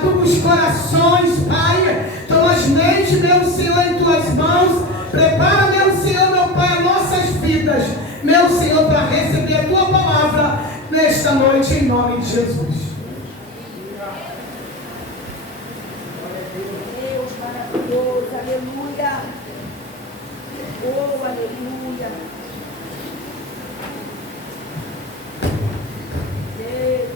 Aduba os corações, Pai. Toma as mentes, meu Senhor, em tuas mãos. Prepara, meu Senhor, meu Pai, as nossas vidas, meu Senhor, para receber a tua palavra nesta noite, em nome de Jesus. Deus maravilhoso, aleluia. Oh, aleluia. Deus.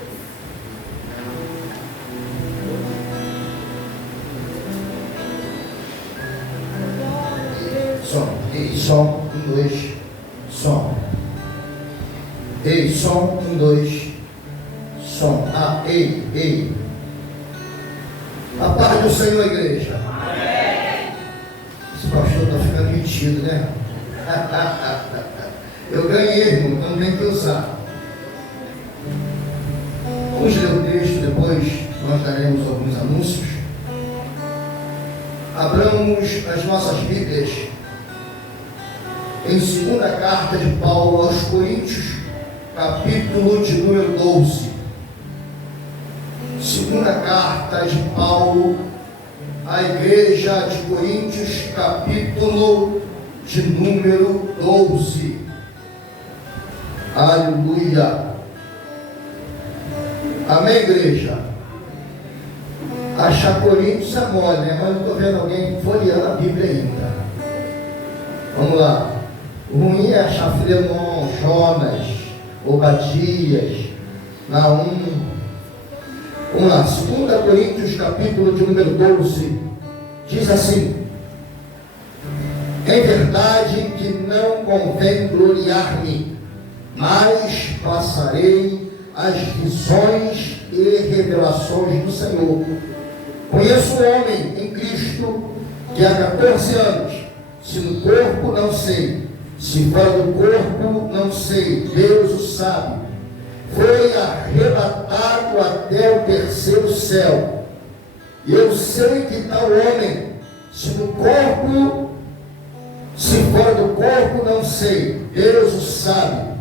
Som, ei, som, 1, 2, som. Ei, som, 1, 2, som. Ah, ei. A paz do Senhor, igreja. Amém. Esse pastor está ficando metido, né? Eu ganhei, irmão, então tem que usar. Vamos ler o texto, depois nós daremos alguns anúncios. Abramos as nossas Bíblias em 2ª carta de Paulo aos Coríntios, capítulo de número 12. 2ª carta de Paulo à igreja de Coríntios, capítulo de número 12. Aleluia. Amém, igreja? Achar Coríntios é mole, né? Mas eu estou vendo alguém folheando a Bíblia ainda. Vamos lá. O ruim é achar Filemão, Jonas, Obadias, Naum. Vamos lá. 2 Coríntios, capítulo de número 12. Diz assim: em verdade que não convém gloriar-me, mas passarei as visões e revelações do Senhor. Conheço um homem em Cristo que há 14 anos, se no corpo não sei, se fora do corpo não sei, Deus o sabe, foi arrebatado até o 3º céu. E eu sei que tal homem, se no corpo, se fora do corpo não sei, Deus o sabe,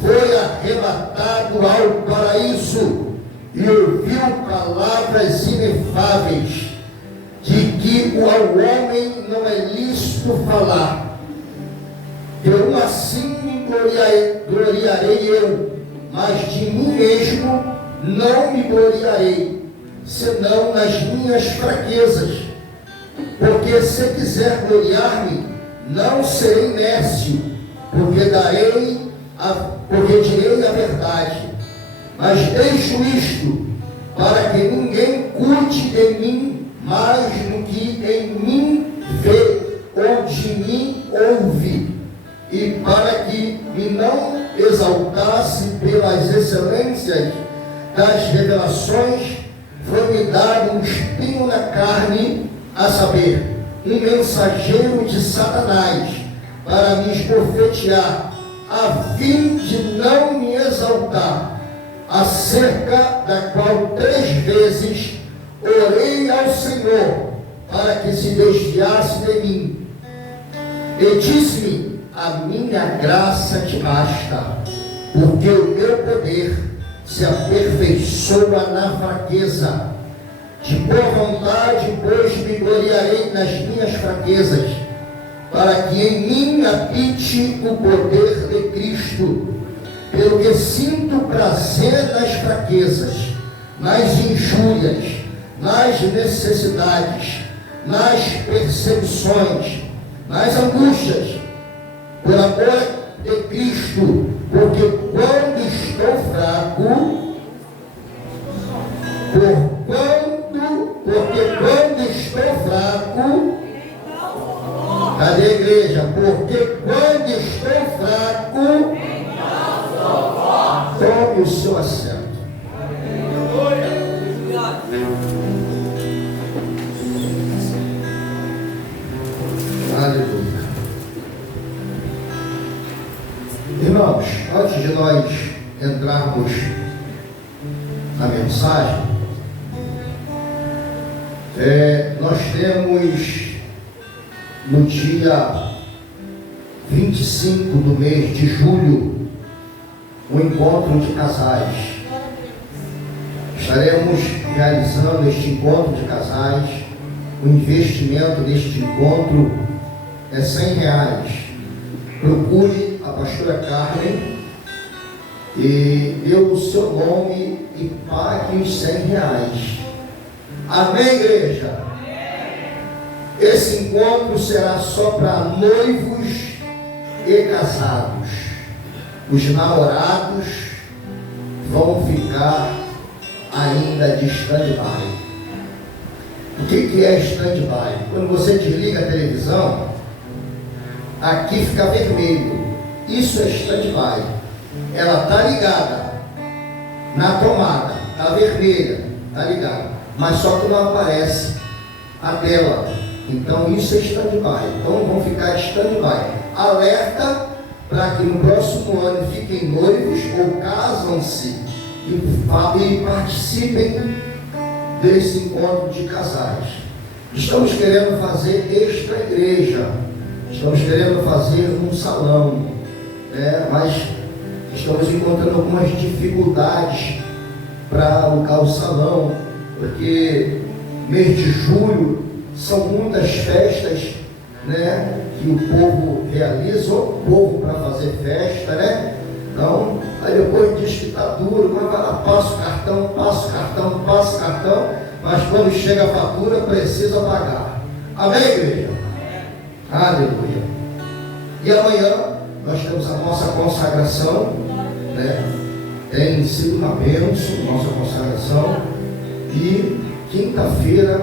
foi arrebatado ao paraíso e ouviu palavras inefáveis, de que ao homem não é lícito falar. Eu assim me gloriarei eu, mas de mim mesmo não me gloriarei, senão nas minhas fraquezas. Porque se quiser gloriar-me, não serei nércio, porque direi a verdade. Mas deixo isto, para que ninguém cuide de mim mais do que em mim vê, ou de mim ouve, e para que me não exaltasse pelas excelências das revelações, foi-me dado um espinho na carne, a saber, um mensageiro de Satanás, para me esbofetear, a fim de não me exaltar, acerca da qual 3 vezes orei ao Senhor, para que se desviasse de mim. E disse-me: a minha graça te basta, porque o meu poder se aperfeiçoa na fraqueza. De boa vontade, pois, me gloriarei nas minhas fraquezas, para que em mim habite o poder de Cristo. Pelo que sinto prazer nas fraquezas, nas injúrias, nas necessidades, nas perseguições, nas angústias, por amor de Cristo, porque quando estou fraco, cadê a igreja? Porque quando estou fraco, tome o seu assento. Aleluia. Irmãos, antes de nós entrarmos na mensagem, nós temos no dia 25 do mês de julho um encontro de casais. Estaremos realizando este encontro de casais. O investimento deste encontro é R$100. Procure a pastora Carmen e dê o seu nome e pague os R$100. Amém, igreja? Esse encontro será só para noivos e casados. Os namorados vão ficar ainda de stand-by. O que é stand-by? Quando você desliga a televisão, aqui fica vermelho. Isso é stand-by. Ela está ligada na tomada, está vermelha, está ligada, mas só que não aparece a tela. Então isso é stand-by. Então vão ficar stand-by. Alerta para que no próximo ano fiquem noivos ou casam-se e participem desse encontro de casais. Estamos querendo fazer extra igreja, estamos querendo fazer um salão, mas estamos encontrando algumas dificuldades para alugar o salão, porque mês de julho são muitas festas, que o povo realiza, o povo para fazer festa, Então, aí depois diz que está duro, mas vai lá, passa o cartão, mas quando chega a fatura, precisa pagar. Amém, igreja? Aleluia. E amanhã nós temos a nossa consagração, Tem sido uma bênção a nossa consagração. E quinta-feira,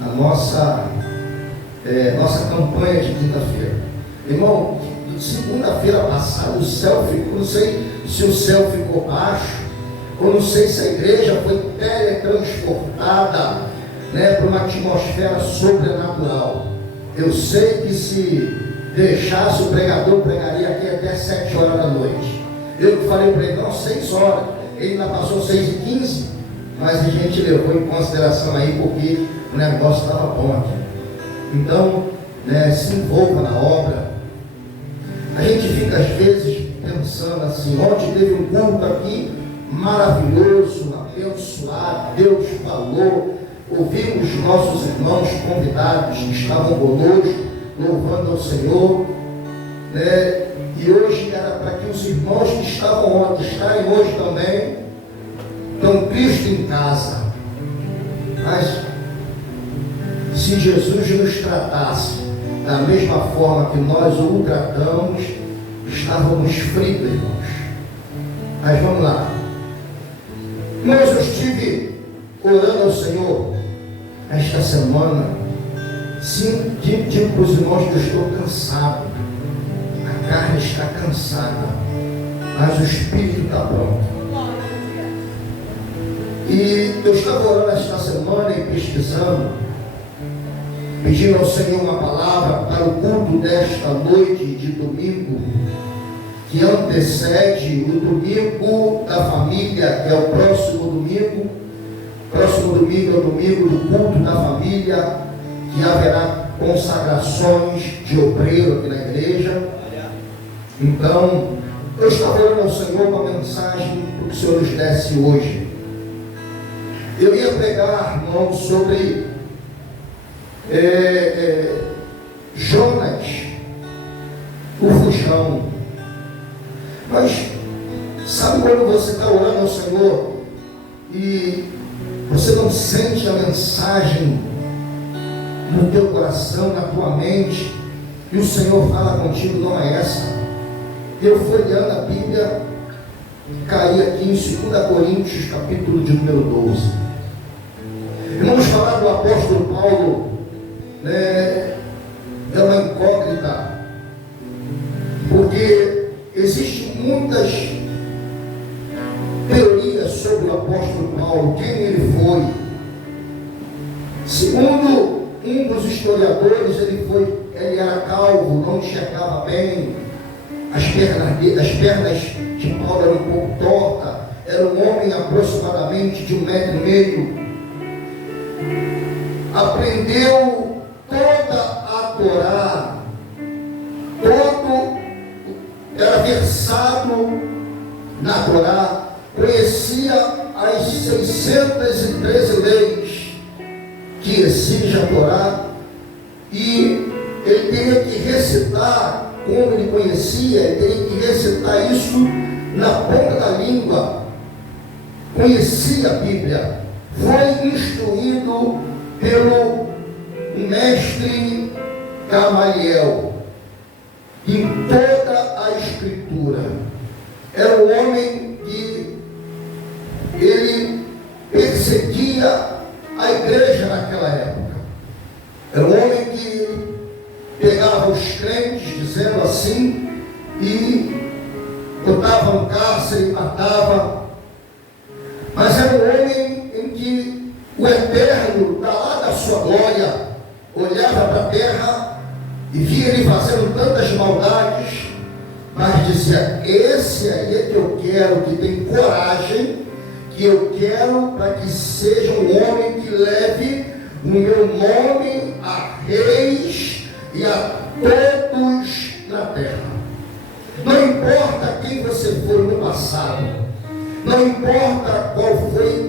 a nossa campanha de quinta-feira. Irmão, segunda-feira passada, o céu ficou, não sei se o céu ficou baixo, ou não sei se a igreja foi teletransportada, para uma atmosfera sobrenatural. Eu sei que se deixasse o pregador, pregaria aqui até 7 horas da noite. Eu falei para ele, não, 6 horas. Ele ainda passou 6h15, mas a gente levou em consideração aí, porque o negócio estava bom aqui. Então, se envolva na obra. A gente fica às vezes pensando assim, ontem teve um culto aqui maravilhoso, abençoado, Deus falou, ouvimos nossos irmãos convidados que estavam conosco, louvando ao Senhor, e hoje era para que os irmãos que estavam ontem estarem hoje também. Então Cristo em casa. Mas se Jesus nos tratasse da mesma forma que nós o tratamos, estávamos fritos, irmãos. Mas vamos lá. Mas eu estive orando ao Senhor esta semana. Sim, digo para os irmãos que eu estou cansado. A carne está cansada, mas o espírito está pronto. E eu estava orando esta semana e pesquisando, pedindo ao Senhor uma palavra para o culto desta noite de domingo, que antecede o domingo da família, que é o próximo domingo. Próximo domingo é o domingo do culto da família, que haverá consagrações de obreiro aqui na igreja. Então, eu estava orando ao Senhor com a mensagem que o Senhor nos desse hoje. Eu ia pregar, irmão, sobre Jonas, o fujão. Mas sabe quando você está orando ao Senhor e você não sente a mensagem no teu coração, na tua mente, e o Senhor fala contigo, não é essa? Eu folheando a Bíblia, caí aqui em 2 Coríntios, capítulo de número 12. Vamos falar do apóstolo Paulo, é uma incógnita, porque existem muitas teorias sobre o apóstolo Paulo, quem ele foi. Segundo um dos historiadores, ele era calvo, não enxergava bem, as pernas de Paulo eram um pouco tortas, era um homem aproximadamente de 1,5 metros. Aprendeu toda a Torá, era versado na Torá, conhecia as 613 leis que exige a Torá, e ele teria que recitar, como ele conhecia, ele teria que recitar isso na ponta da língua. Conhecia a Bíblia, foi instruído pelo mestre Gamaliel em toda a Escritura. Era um homem que ele perseguia a igreja naquela época. Era um homem que pegava os crentes, dizendo assim, e botava no cárcere, matava. Mas era um homem em que o Eterno, da lá da sua glória, olhava para a terra e via ele fazendo tantas maldades, mas dizia: esse aí é que eu quero, que tem coragem, que eu quero para que seja um homem que leve o meu nome a reis e a todos na terra. Não importa quem você foi no passado, não importa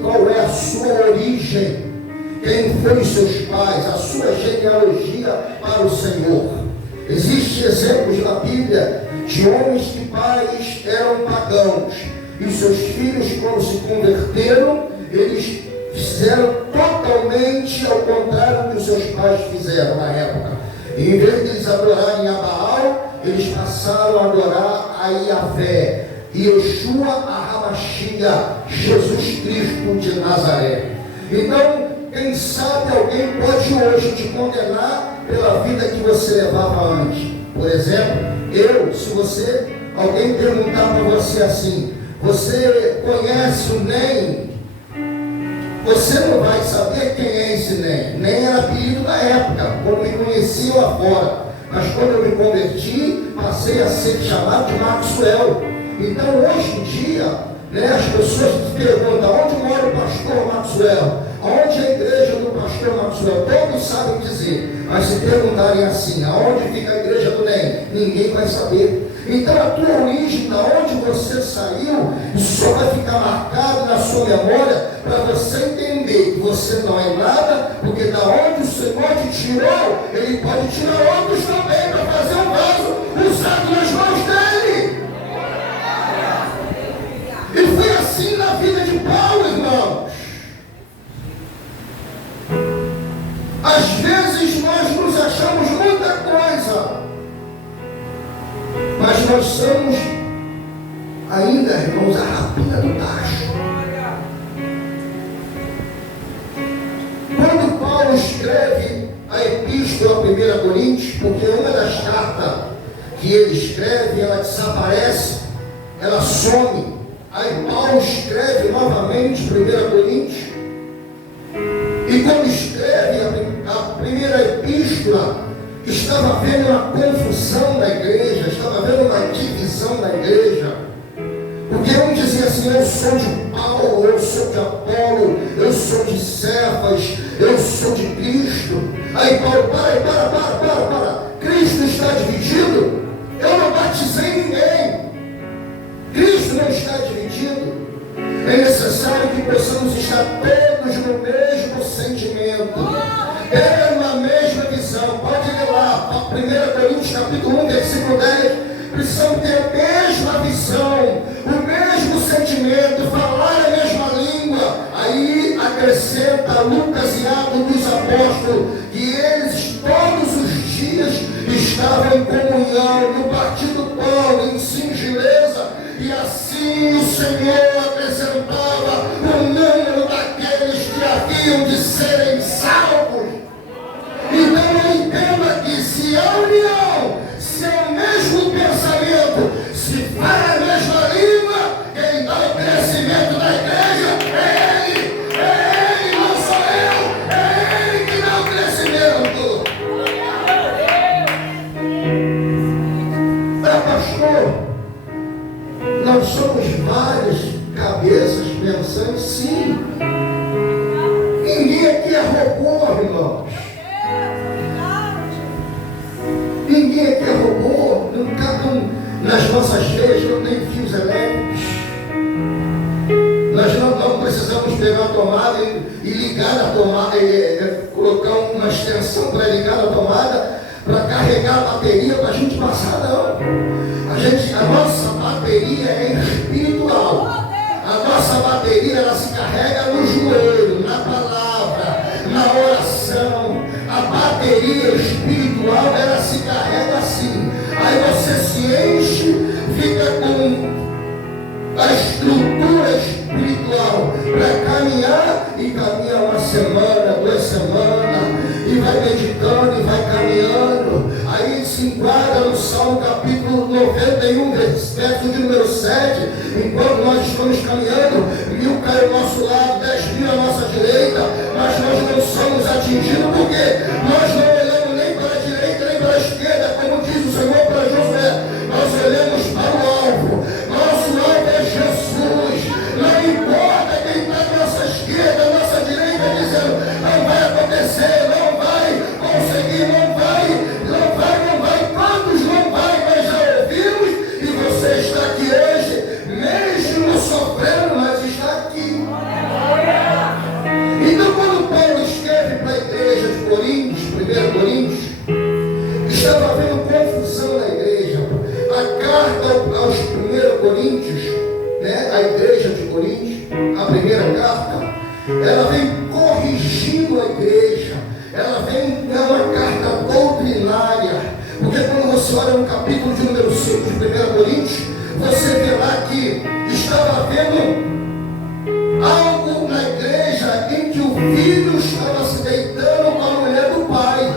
qual é a sua origem, quem foi os seus pais, a sua genealogia para o Senhor. Existem exemplos na Bíblia de homens que pais eram pagãos, e seus filhos, quando se converteram, eles fizeram totalmente ao contrário do que os seus pais fizeram na época. E em vez de eles adorarem a Baal, eles passaram a adorar a Yahvé, Yeshua HaMashiach, Jesus Cristo de Nazaré. Então, quem sabe alguém pode hoje te condenar pela vida que você levava antes. Por exemplo, se alguém perguntar para você assim: você conhece o NEM? Você não vai saber quem é esse NEM. NEM era apelido da época, quando me conheciam lá fora. Mas quando eu me converti, passei a ser chamado de Maxwell. Então, hoje em dia, as pessoas se perguntam: onde mora o pastor Maxwell? Onde é a igreja do pastor Maxwell? Todos sabem dizer, mas se perguntarem assim: aonde fica a igreja do NEM? Ninguém vai saber. Então a tua origem, da onde você saiu, isso só vai ficar marcado na sua memória, para você entender que você não é nada, porque da onde o Senhor te tirou, Ele pode tirar outros também, para fazer um vaso usado nas mãos dEle. E foi assim na vida de Paulo, irmãos. Às vezes nós nos achamos muita coisa, mas nós somos ainda, irmãos, a rapina do tacho. Quando Paulo escreve a epístola a 1 Coríntios, porque uma das cartas que ele escreve, ela desaparece, ela some. Aí Paulo escreve novamente 1 Coríntios, e quando escreve a primeira epístola, estava havendo uma confusão na igreja, estava havendo uma divisão na igreja, porque um dizia assim: eu sou de Paulo, eu sou de Apolo, eu sou de Cefas, eu sou de Cristo. Aí Paulo: para, Cristo está dividido? Eu não batizei ninguém. Cristo não está dividido. É necessário que possamos estar todos no mesmo sentimento, na mesma visão. Pode ler lá, 1 Coríntios capítulo 1, versículo 10. Precisamos ter a mesma visão, o mesmo sentimento, falar a mesma língua. Aí acrescenta Lucas e Atos dos Apóstolos, que eles todos os dias estavam em comunhão, no partir do pão, em singeleza, e assim o Senhor apresentava o número daqueles que haviam de serem salvos. Então entenda que se a união, se é o mesmo pensamento, se fala a mesma língua, quem dá o crescimento da igreja é Ele, não sou eu, é Ele que dá o crescimento. Pastor, nós somos várias cabeças pensantes, sim. Ninguém aqui é robô, irmãos. Ninguém aqui é robô. Nas nossas veias não tem fios elétricos. de pegar a tomada e ligar a tomada, colocar uma extensão para ligar a tomada, para carregar a bateria para a gente passar, não. A nossa bateria é espiritual. A nossa bateria, ela se carrega no joelho, na palavra, na oração. A bateria espiritual, ela se carrega assim. Aí você se enche, fica com a estrutura espiritual para caminhar, e caminha uma semana, 2 semanas, e vai meditando e vai caminhando. Aí se enquadra no Salmo capítulo 91, verso de número 7. Enquanto nós estamos caminhando, 1000 caem ao nosso lado, 10.000 à nossa direita, mas nós não somos atingidos, porque nós não olhamos nem para a direita nem para a esquerda, como diz o Senhor para Josué. Nós olhamos para o alvo. Nosso alvo é Jesus. Não importa quem está à nossa esquerda, à nossa direita, dizendo não vai acontecer, não vai conseguir, não vai. Quantos não vai, mas já ouvimos, e você está aqui hoje, mesmo sofrendo, mas está aqui. Então, quando Paulo escreve para a igreja de Coríntios, 1 Coríntios, estava havendo confusão na igreja. A carta aos 1 Coríntios, né, a igreja de Coríntios, a primeira carta, ela vem corrigindo a igreja. Ela vem dar uma carta doutrinária. Porque quando você olha no capítulo de número 5 de 1 Coríntios, você vê lá que estava havendo algo na igreja em que o filho estava se deitando com a mulher do pai.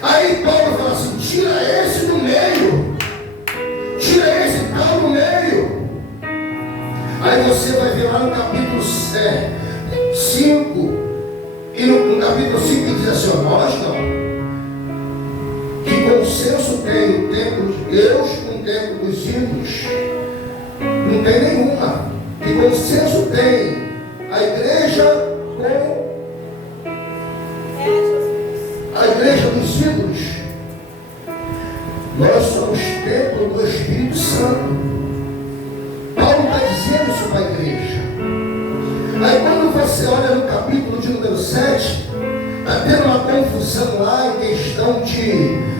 Aí Paulo fala assim: tira esse do meio, tira esse tal do meio. Aí você vai ver lá no capítulo 5, e no capítulo 5 diz assim: nós não. Que consenso tem o templo de Deus com o templo dos ídolos? Não tem nenhuma. Que consenso tem a igreja com a igreja dos ídolos? Nós somos templo do Espírito Santo. Paulo está dizendo isso para a igreja. Aí quando você olha no capítulo de número 7, está tendo uma confusão lá em questão de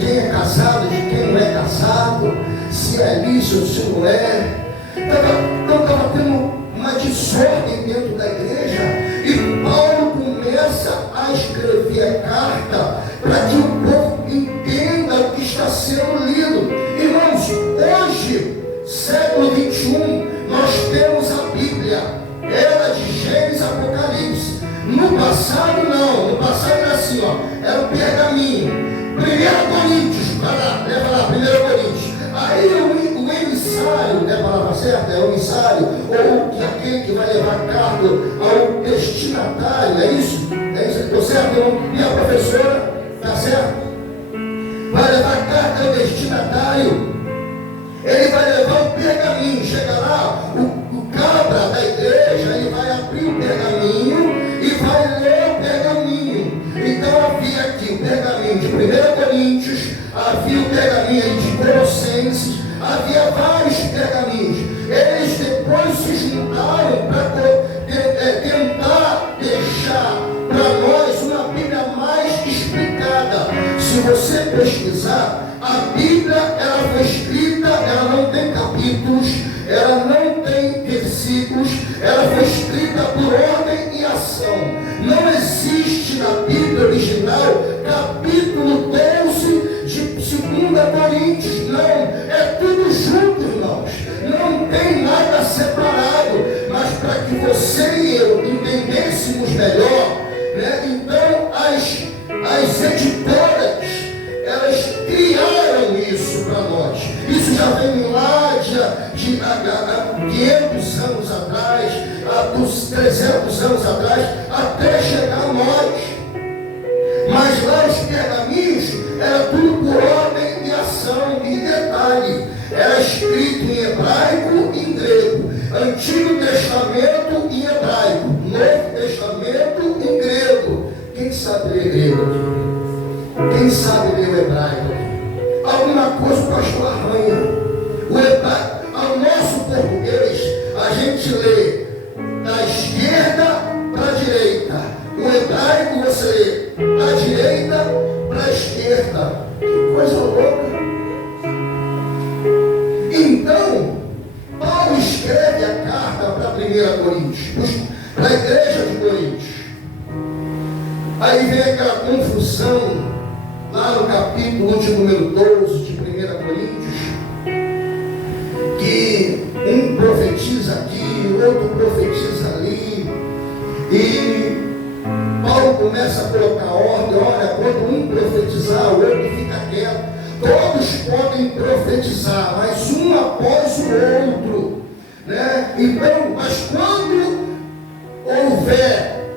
quem é casado, de quem não é casado, se é lícito ou se não é. Então estava tendo uma desordem dentro da igreja, e Paulo começa a escrever a carta para que o povo entenda o que está sendo lido. Irmãos, hoje, século 21, nós temos a Bíblia, era de Gênesis a Apocalipse. No passado não, no passado era assim, era um pergaminho. 1 Coríntios, vai lá, leva lá, 1 Coríntios. Aí o emissário, é a palavra certa? É o emissário, ou aquele que vai levar carta ao destinatário, é isso? É isso, estou certo? Minha professora, está certo? Vai levar carta ao destinatário. Ele vai levar o pergaminho, chega lá, o cabra da igreja, ele vai abrir o pergaminho e vai ler o pergaminho. Então havia aqui o pergaminho de 1 Coríntios, havia o pergaminho de Colossenses, havia vários pergaminhos. Eles depois se juntaram para tentar deixar para nós uma Bíblia mais explicada. Se você pesquisar, a Bíblia, ela foi escrita, ela não tem capítulos, ela não tem versículos, ela foi escrita por ordem e ação. Não existe na Bíblia original capítulo 12 de 2 Coríntios, não, é tudo junto, irmãos, não tem nada separado, mas para que você e eu entendêssemos melhor, né? Então as editoras, elas criaram isso para nós. Isso já vem lá de 500 anos atrás, dos 300 anos atrás, até chegar a nós. Mas lá os pergaminhos era tudo por ordem e ação e detalhe. Era escrito em hebraico e em grego. Antigo Testamento em hebraico, Novo Testamento em grego. Quem sabe ler grego aqui? Quem sabe ler o hebraico? Alguma coisa o pastor arranha. O hebraico, ao nosso português, a gente lê 1 Coríntios, para a igreja de Coríntios. Aí vem aquela confusão, lá no capítulo de número 12 de 1 Coríntios, que um profetiza aqui, o outro profetiza ali, e Paulo começa a colocar ordem. Olha, quando um profetizar, o outro fica quieto. Todos podem profetizar, mas um após o outro, né? Então, mas quando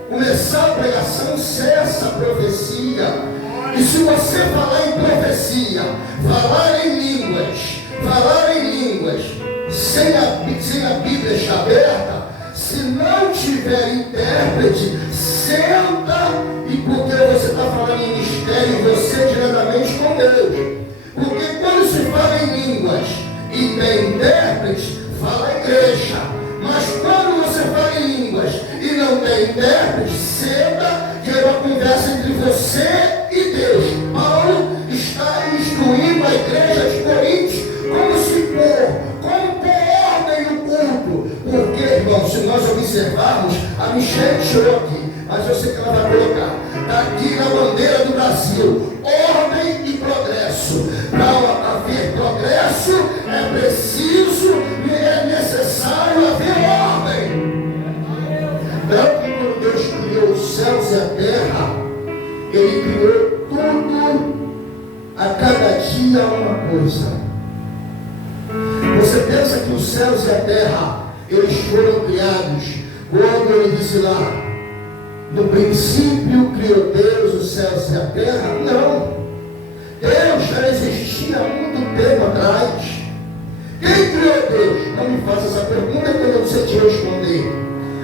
começar a pregação, cessa a profecia. E se você falar em profecia, falar em línguas, sem a Bíblia estar aberta, se não tiver intérprete, senta, e porque você está falando em mistério, você diretamente com Deus. Porque quando se fala em línguas e tem intérprete, fala a igreja. Mas quando você fala em línguas e não tem intérprete, senta, que é uma conversa entre você e Deus. Paulo está instruindo a igreja de Coríntios como se como pôr ordem no culto. Porque, irmão, se nós observarmos, a Michelle tirou aqui, mas eu sei que ela vai colocar, está aqui na bandeira do Brasil, ordem e progresso. Para haver progresso, é preciso e é necessário haver ordem. Tanto que quando Deus criou os céus e a terra, Ele criou tudo, a cada dia uma coisa. Você pensa que os céus e a terra, eles foram criados quando Ele disse lá, no princípio criou Deus os céus e a terra? Não. Deus já existia há muito tempo atrás. Quem criou Deus? Não me faça essa pergunta quando eu não sei te responder.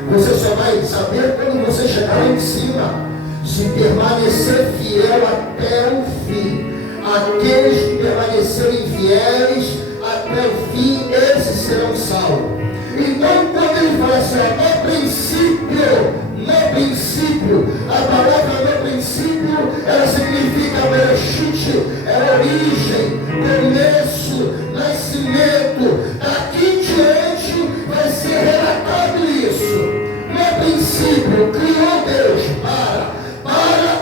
Você só vai saber quando você chegar lá em cima. Se permanecer fiel até o fim. Aqueles que permanecerem fiéis até o fim, esses serão salvos. Então, quando ele fala assim, no princípio, a palavra no princípio, ela significa bereshit, é origem, começo, nascimento. Daqui em diante vai ser relatado isso. No princípio, criou Deus. Para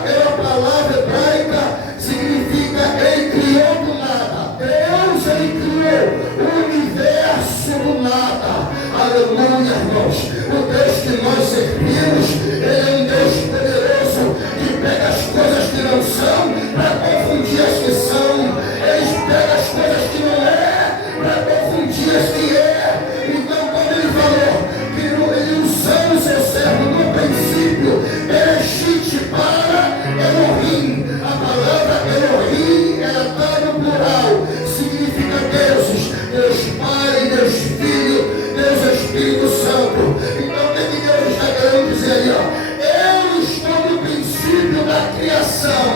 é a palavra hebraica, significa Ele criou do nada. Deus, Ele criou o universo do nada. Aleluia, irmãos. O Deus que nós servimos, Ele é um Deus poderoso, que pega as coisas que não são para confundir as que são. Ele pega as coisas que não é para confundir as que é. Então, quando Ele falou que Ele usando o seu servo no princípio, bereshit para Elohim. A palavra Elohim, ela está no plural, significa deuses, Deus Pai, Deus Filho, Deus Espírito Santo. Então, o que Deus está querendo dizer ali? Eu estou no princípio da criação.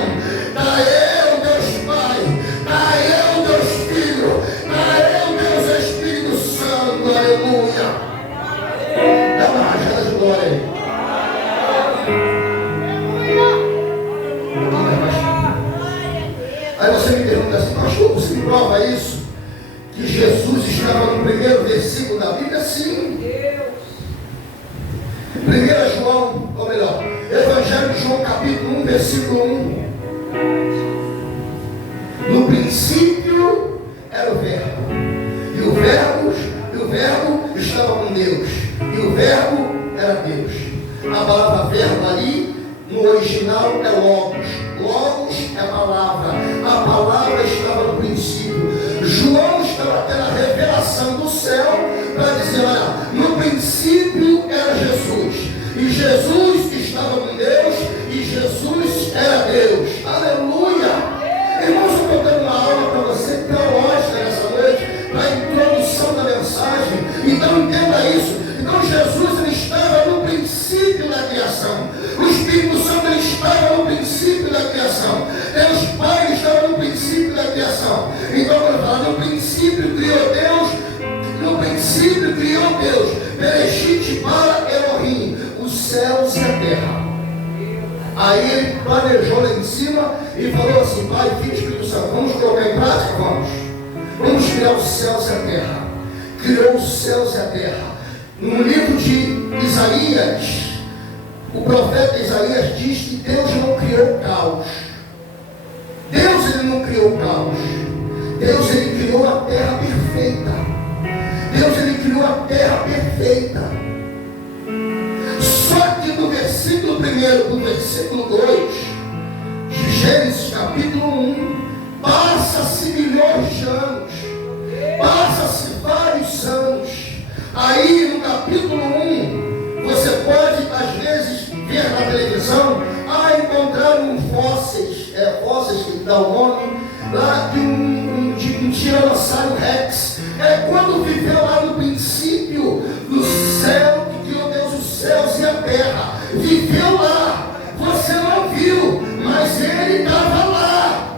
Está eu, Deus Pai. Está eu, Deus Filho. Está eu, Deus Espírito Santo. Aleluia. Dá uma rajada de glória aí. Aí você me pergunta assim, pastor, você me prova isso? Que Jesus estava no primeiro versículo da Bíblia? Sim. 1 João, ou melhor, Evangelho de João, capítulo 1, versículo 1. No princípio era o Verbo, e o Verbo estava com Deus, e o Verbo era Deus. A palavra verbo ali, no original, é logos. Logos é a palavra estava no princípio. João estava tendo a revelação do céu para dizer, olha, no princípio era Jesus, e Jesus estava com Deus, e Jesus era Deus. Aleluia! Irmãos, eu estou dando uma aula para você teológica nessa noite, para a introdução da mensagem. Então entenda isso. Então Jesus, ele estava no princípio da criação. O Espírito Santo, ele estava no princípio da criação. Deus Pai estava no princípio da criação. Então quando fala, no princípio criou Deus, bereshit para Elohim, os céus e a terra. Aí ele planejou lá em cima e falou assim, Pai, Filho e Espírito Santo, vamos colocar em prática? Vamos criar os céus e a terra. Criou os céus e a terra. No livro de Isaías, o profeta Isaías diz que Deus não criou o caos. Deus, ele não criou o caos. Deus, ele criou a terra perfeita. Deus, ele criou a terra perfeita. Só que do versículo 1 para o versículo 2 de Gênesis capítulo 1, passa-se milhões de anos, passa-se vários anos. Aí no capítulo 1, você pode às vezes ver na televisão, encontraram fósseis que dá o nome lá de um tiranossauro Rex. É quando viveu lá no princípio do céu, que criou Deus os céus e a terra. Viveu lá, você não viu, mas ele estava lá.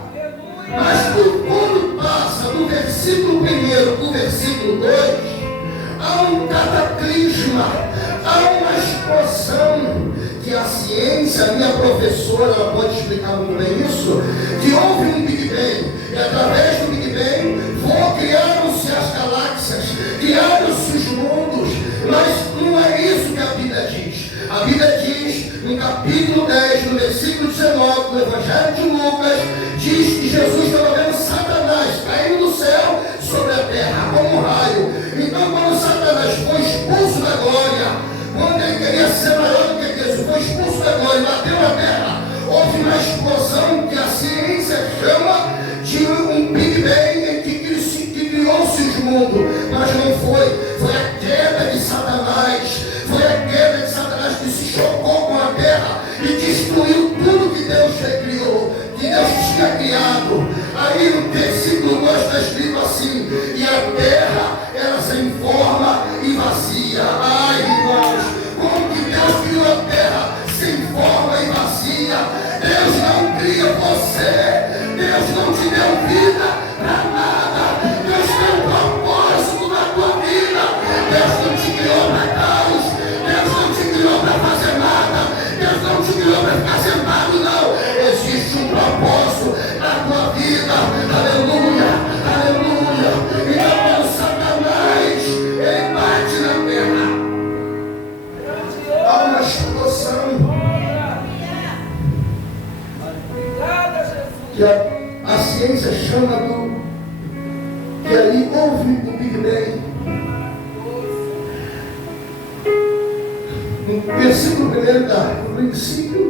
Mas quando passa do versículo 1 para o versículo 2, há um cataclisma, há uma explosão, que a ciência, a minha professora, ela pode explicar muito bem isso, que houve um Big Bang, e através do Big Bang criaram-se as galáxias, criaram-se os mundos, mas não é isso que a Bíblia diz. A Bíblia diz, no capítulo 10, no versículo 19, do Evangelho de Lucas, diz que Jesus estava vendo Satanás caindo do céu sobre a terra, como um raio. Então, quando Satanás foi expulso da glória, quando ele queria ser maior do que Deus, foi expulso da glória e bateu na terra, houve uma explosão que a ciência chama de um Big Bang, em que criou-se os mundos, mas não foi a queda de Satanás, foi a queda de Satanás que se chocou com a terra e destruiu tudo que Deus criou, que Deus tinha criado. Aí no versículo 2 está escrito assim: e a terra era sem forma e vazia. Ai, irmãos, como que Deus criou a terra sem forma e vazia? Deus não cria você, Deus não te deu vida para nada. Deus tem um propósito na tua vida. Deus não te criou para caos, Deus não te criou para fazer nada, Deus não te criou para ficar sentado, não. Existe um propósito na tua vida. Aleluia, aleluia. Então quando Satanás ele bate na terra, há uma explosão que a ciência chama que ali houve o Big Bang. No versículo 1 está: no princípio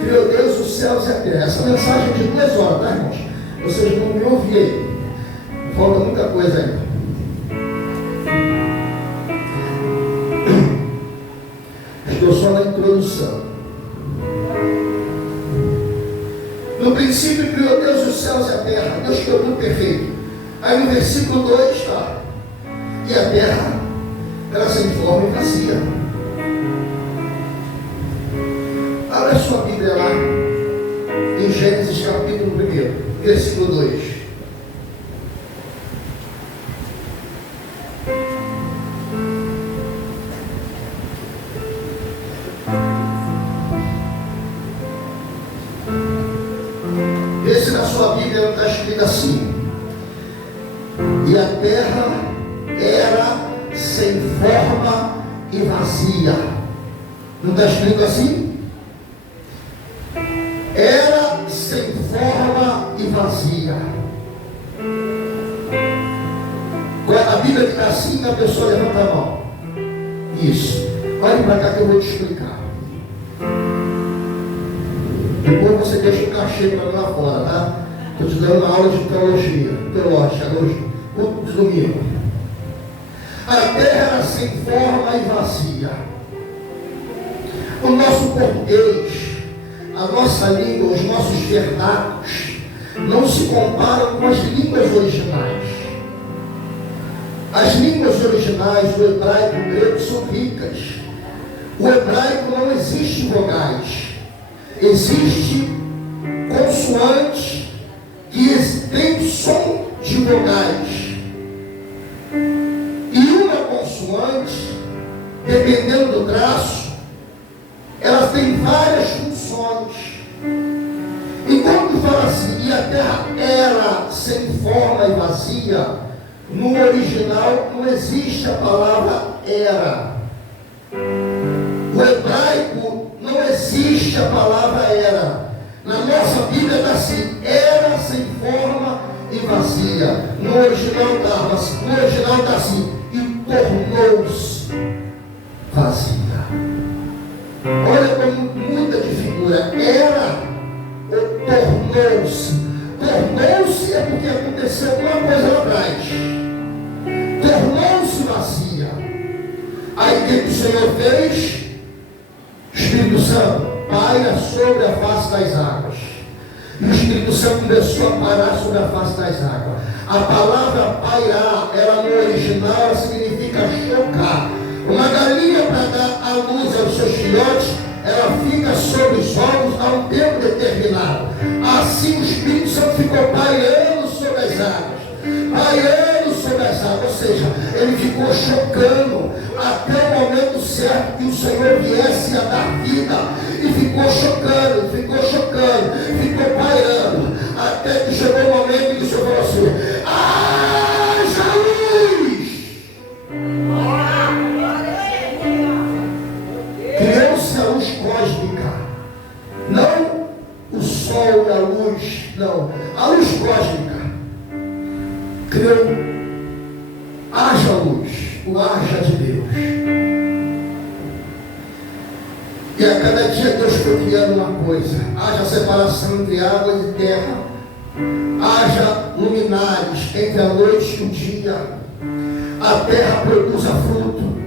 criou Deus os céus e a terra. Essa mensagem é de 2 horas, tá, irmãos? Vocês não me ouviram aí. Falta muita coisa ainda. Estou só na introdução. No princípio criou Deus os céus e a terra. Deus criou tudo perfeito. Aí no versículo 2 está: e a terra era sem forma e vazia. Abra a sua Bíblia lá em Gênesis capítulo 1, versículo 2. Esse na sua Bíblia não está escrito assim: e a terra era sem forma e vazia. Não está escrito assim? Era sem forma e vazia. A Bíblia está assim, a pessoa levanta a mão. Isso. Olhe para cá que eu vou te explicar. Depois você deixa o cachê para lá fora, tá? Estou te dando uma aula de teologia. Culto de domingo. A terra era sem forma e vazia. O nosso português, a nossa língua, os nossos vernáculos não se comparam com as línguas originais. As línguas originais, o hebraico e o grego, são ricas. O hebraico não existe vogais, existe consoantes que têm som de vogais. E uma consoante, dependendo do traço, ela tem várias funções. Enquanto fala assim, e a terra era sem forma e vazia, no original não existe a palavra era. O hebraico não existe a palavra era. Na nossa Bíblia está assim, era sem forma e vazia. No original está assim, e tornou-se vazia. Olha como muda de figura. Era ou tornou-se. Tornou-se é porque aconteceu alguma coisa lá atrás. Tornou-se vazia. Aí o que o Senhor fez? Espírito Santo paira sobre a face das águas. E o Espírito Santo começou a parar sobre a face das águas. A palavra pairar, ela no original ela significa chocar. Uma galinha para dar a luz aos seus filhotes, ela fica sobre os ovos há um tempo determinado. Assim o Espírito Santo ficou pairando sobre as águas. Pairando sobre as águas, ou seja, ele ficou chocando até o momento certo que o Senhor viesse a dar vida. E ficou chocando, ficou pairando, até que chegou o momento em que o Senhor falou assim: haja luz! Criou-se a luz cósmica, não o sol e a luz, não, a luz cósmica. Criou, haja luz, o haja de Deus. E a cada dia Deus foi criando uma coisa. Haja separação entre águas e terra. Haja luminares entre a noite e o dia. A terra produza fruto.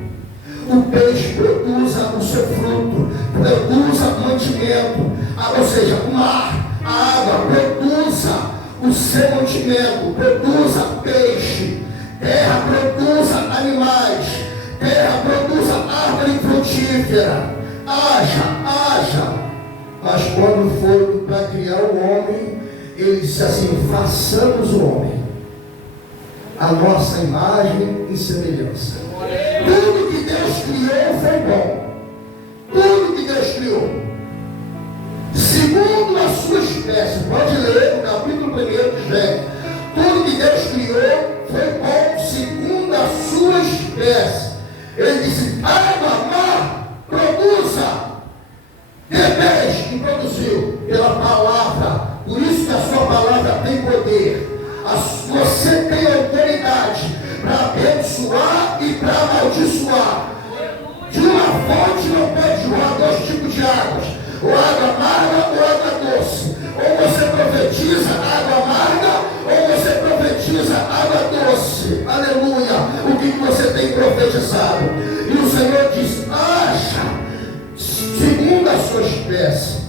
O peixe produza o seu fruto. Produza mantimento. Ou seja, o mar, a água produza o seu mantimento. Produza peixe. Terra produza animais. Terra produza árvore frutífera. Haja. Mas quando foi para criar o homem, ele disse assim: façamos o homem a nossa imagem e semelhança. Tudo que Deus criou foi bom. Tudo que Deus criou, segundo a sua espécie. Pode ler o capítulo 1 de Gênesis. Tudo que Deus criou foi bom segundo a sua espécie. Ele disse: água, mar, produza. Depois que produziu pela palavra. Por isso que a sua palavra tem poder. Você tem autoridade para abençoar e para amaldiçoar. De uma fonte não pode jorrar 2 tipos de águas, ou água amarga ou água doce. Ou você profetiza água amarga, ou você profetiza água doce. Aleluia. O que você tem profetizado? E o Senhor diz: haja segundo a sua espécie.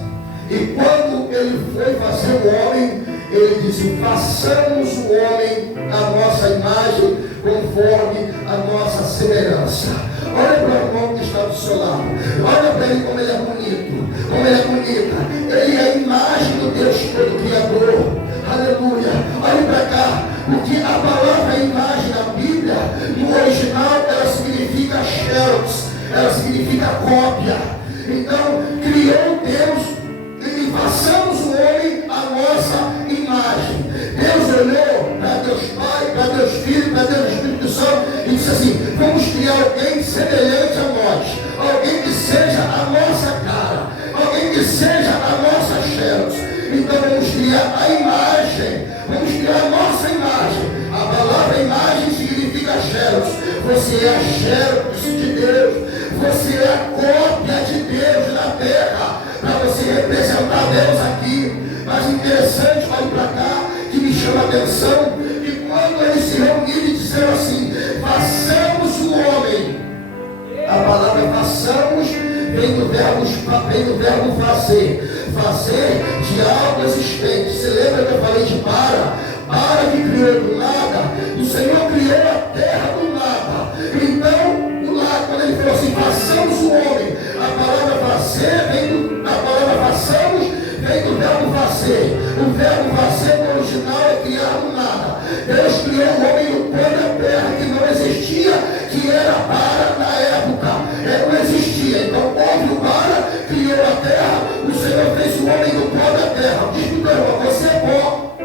E quando ele foi fazer o homem, ele disse: façamos o homem a nossa imagem, conforme a nossa semelhança. Olha para o irmão que está do seu lado. Olha para ele como ele é bonito, como ele é bonita. Ele é a imagem do Deus todo Criador. Aleluia. Olha para cá. Porque a palavra imagem na Bíblia, no original, ela significa xerox, ela significa cópia. Então, criou Deus e façamos o homem a nossa imagem. Deus olhou para Deus Pai, para Deus Filho, para Deus Espírito Santo e disse assim: vamos criar alguém semelhante a nós, alguém que seja a nossa cara, alguém que seja a nossa xerox. Então vamos criar a imagem, vamos criar a nossa imagem. A palavra imagem significa xerox. Você é a xerox de Deus. Você é a cópia de Deus na terra, para você representar Deus aqui. Mas interessante, olhe para cá, que me chama a atenção, que quando eles se reuniram e disseram assim: façamos o homem. A palavra façamos vem do verbo fazer. Fazer de algo existente. Você lembra que eu falei de para que criou do nada? O Senhor criou a terra do nada. Então, quando ele falou assim: façamos o homem, a palavra fazer vem do verbo fazer. O verbo fazer no original é criar do nada. Deus criou o homem no pó da terra, que não existia, que era para na época. Não existia. Então houve o para, criou a terra, o Senhor fez o homem do pó da terra. Diz para o irmão: você é pó.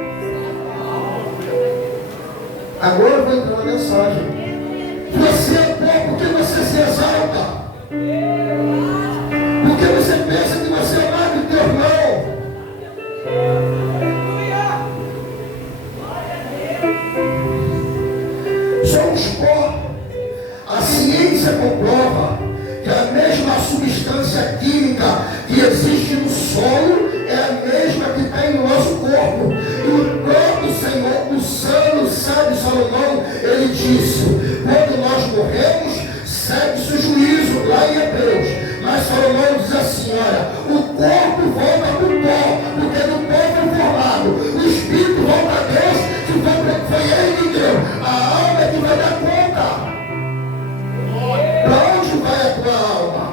Agora eu vou entrar na mensagem. Você é pó porque você se exalta. Porque você pensa que você é mais do teu irmão. Somos pó. A ciência comprova que a mesma substância química que existe no solo é a mesma que está em nosso corpo. E o próprio Senhor, o sábio Salomão, ele disse: quando nós morremos, segue-se o juízo, lá em Hebreus. Mas Salomão diz assim: olha, o corpo volta para o pó, porque do pó foi formado. O espírito volta a Deus, que foi ele que deu. A alma é que vai dar conta. Para onde vai a tua alma?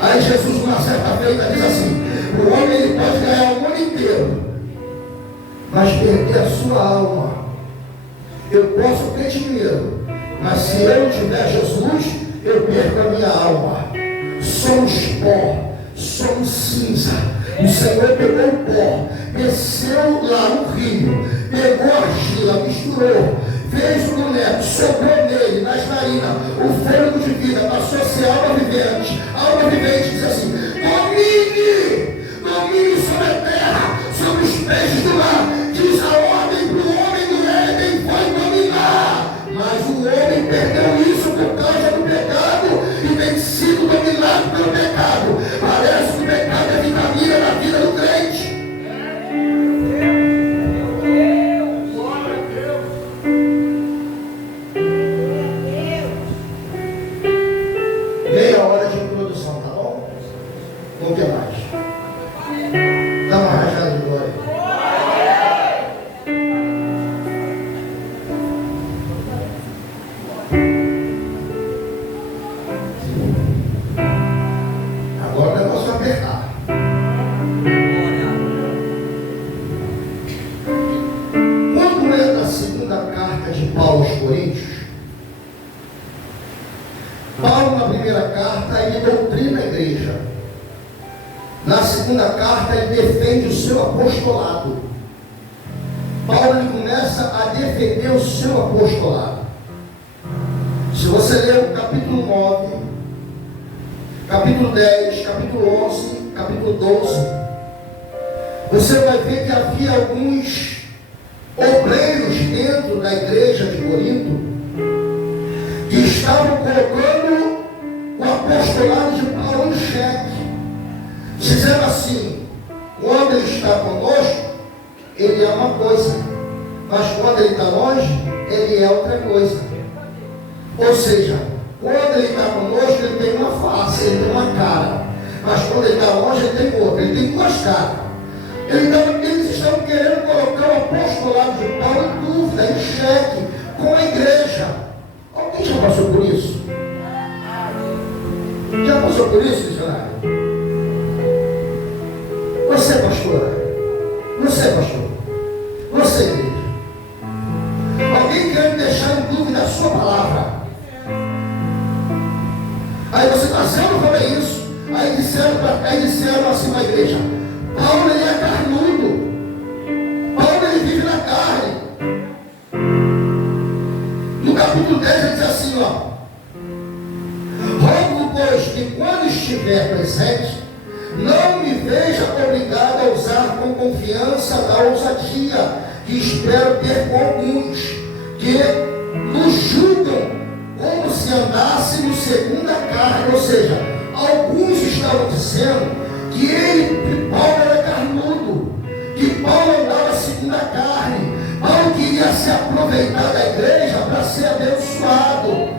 Aí Jesus, numa certa feita, diz assim: o homem ele pode ganhar o mundo inteiro, mas perder a sua alma. Eu posso ter dinheiro, mas se eu não tiver Jesus, eu perco a minha alma. Somos pó, somos cinza. O Senhor pegou o pó, desceu lá no rio, pegou a argila, misturou, fez o boneco, soprou nele, nas narinas, o fôlego de vida, passou a ser alma vivente. Alma vivente diz assim: domine sobre a terra, sobre os peixes do mar. Diz a ordem para o homem do Éden, foi dominar. Mas o homem perdeu isso por causa do pecado e tem sido dominado pelo pecado. Parece que o pecado é vitamina na vida do crente. Meia hora de introdução, tá bom? O que mais? Dá uma rajada de glória. Agora o negócio vai apertar. Quando é na segunda carta de Paulo aos Coríntios, Paulo, na primeira carta, ele doutrina a igreja. Na segunda carta, ele defende o seu apostolado. Paulo ele começa a defender o seu apostolado. Se você ler o capítulo 9, capítulo 10, capítulo 11, capítulo 12, você vai ver que havia alguns obreiros dentro da igreja de Corinto que estavam colocando o apostolado de Paulo em xeque, dizendo assim: quando ele está conosco, ele é uma coisa, mas quando ele está longe, ele é outra coisa. Ou seja, quando ele está conosco, ele tem uma face, ele tem uma cara, mas quando ele está longe, ele tem outra, ele tem duas caras. Eles estão querendo colocar o apostolado de Paulo em dúvida, em xeque, com a igreja. Alguém já passou por isso? Já passou por isso, missionário? Você, pastora? Você, pastor? Você, igreja? Alguém querendo deixar em dúvida a sua palavra? Aí você está dizendo, eu falei isso. Aí disseram assim na igreja: Paulo ele é carnudo. Paulo ele vive na carne. No capítulo 10 ele diz assim, ó: rogo, pois, que quando estiver presente, não me veja obrigado a usar com confiança da ousadia que espero ter com alguns, que nos julgam como se andássemos segundo a carne. Ou seja, alguns estavam dizendo que Paulo era carnudo, que Paulo andava segundo a carne. Paulo queria se aproveitar da igreja para ser abençoado,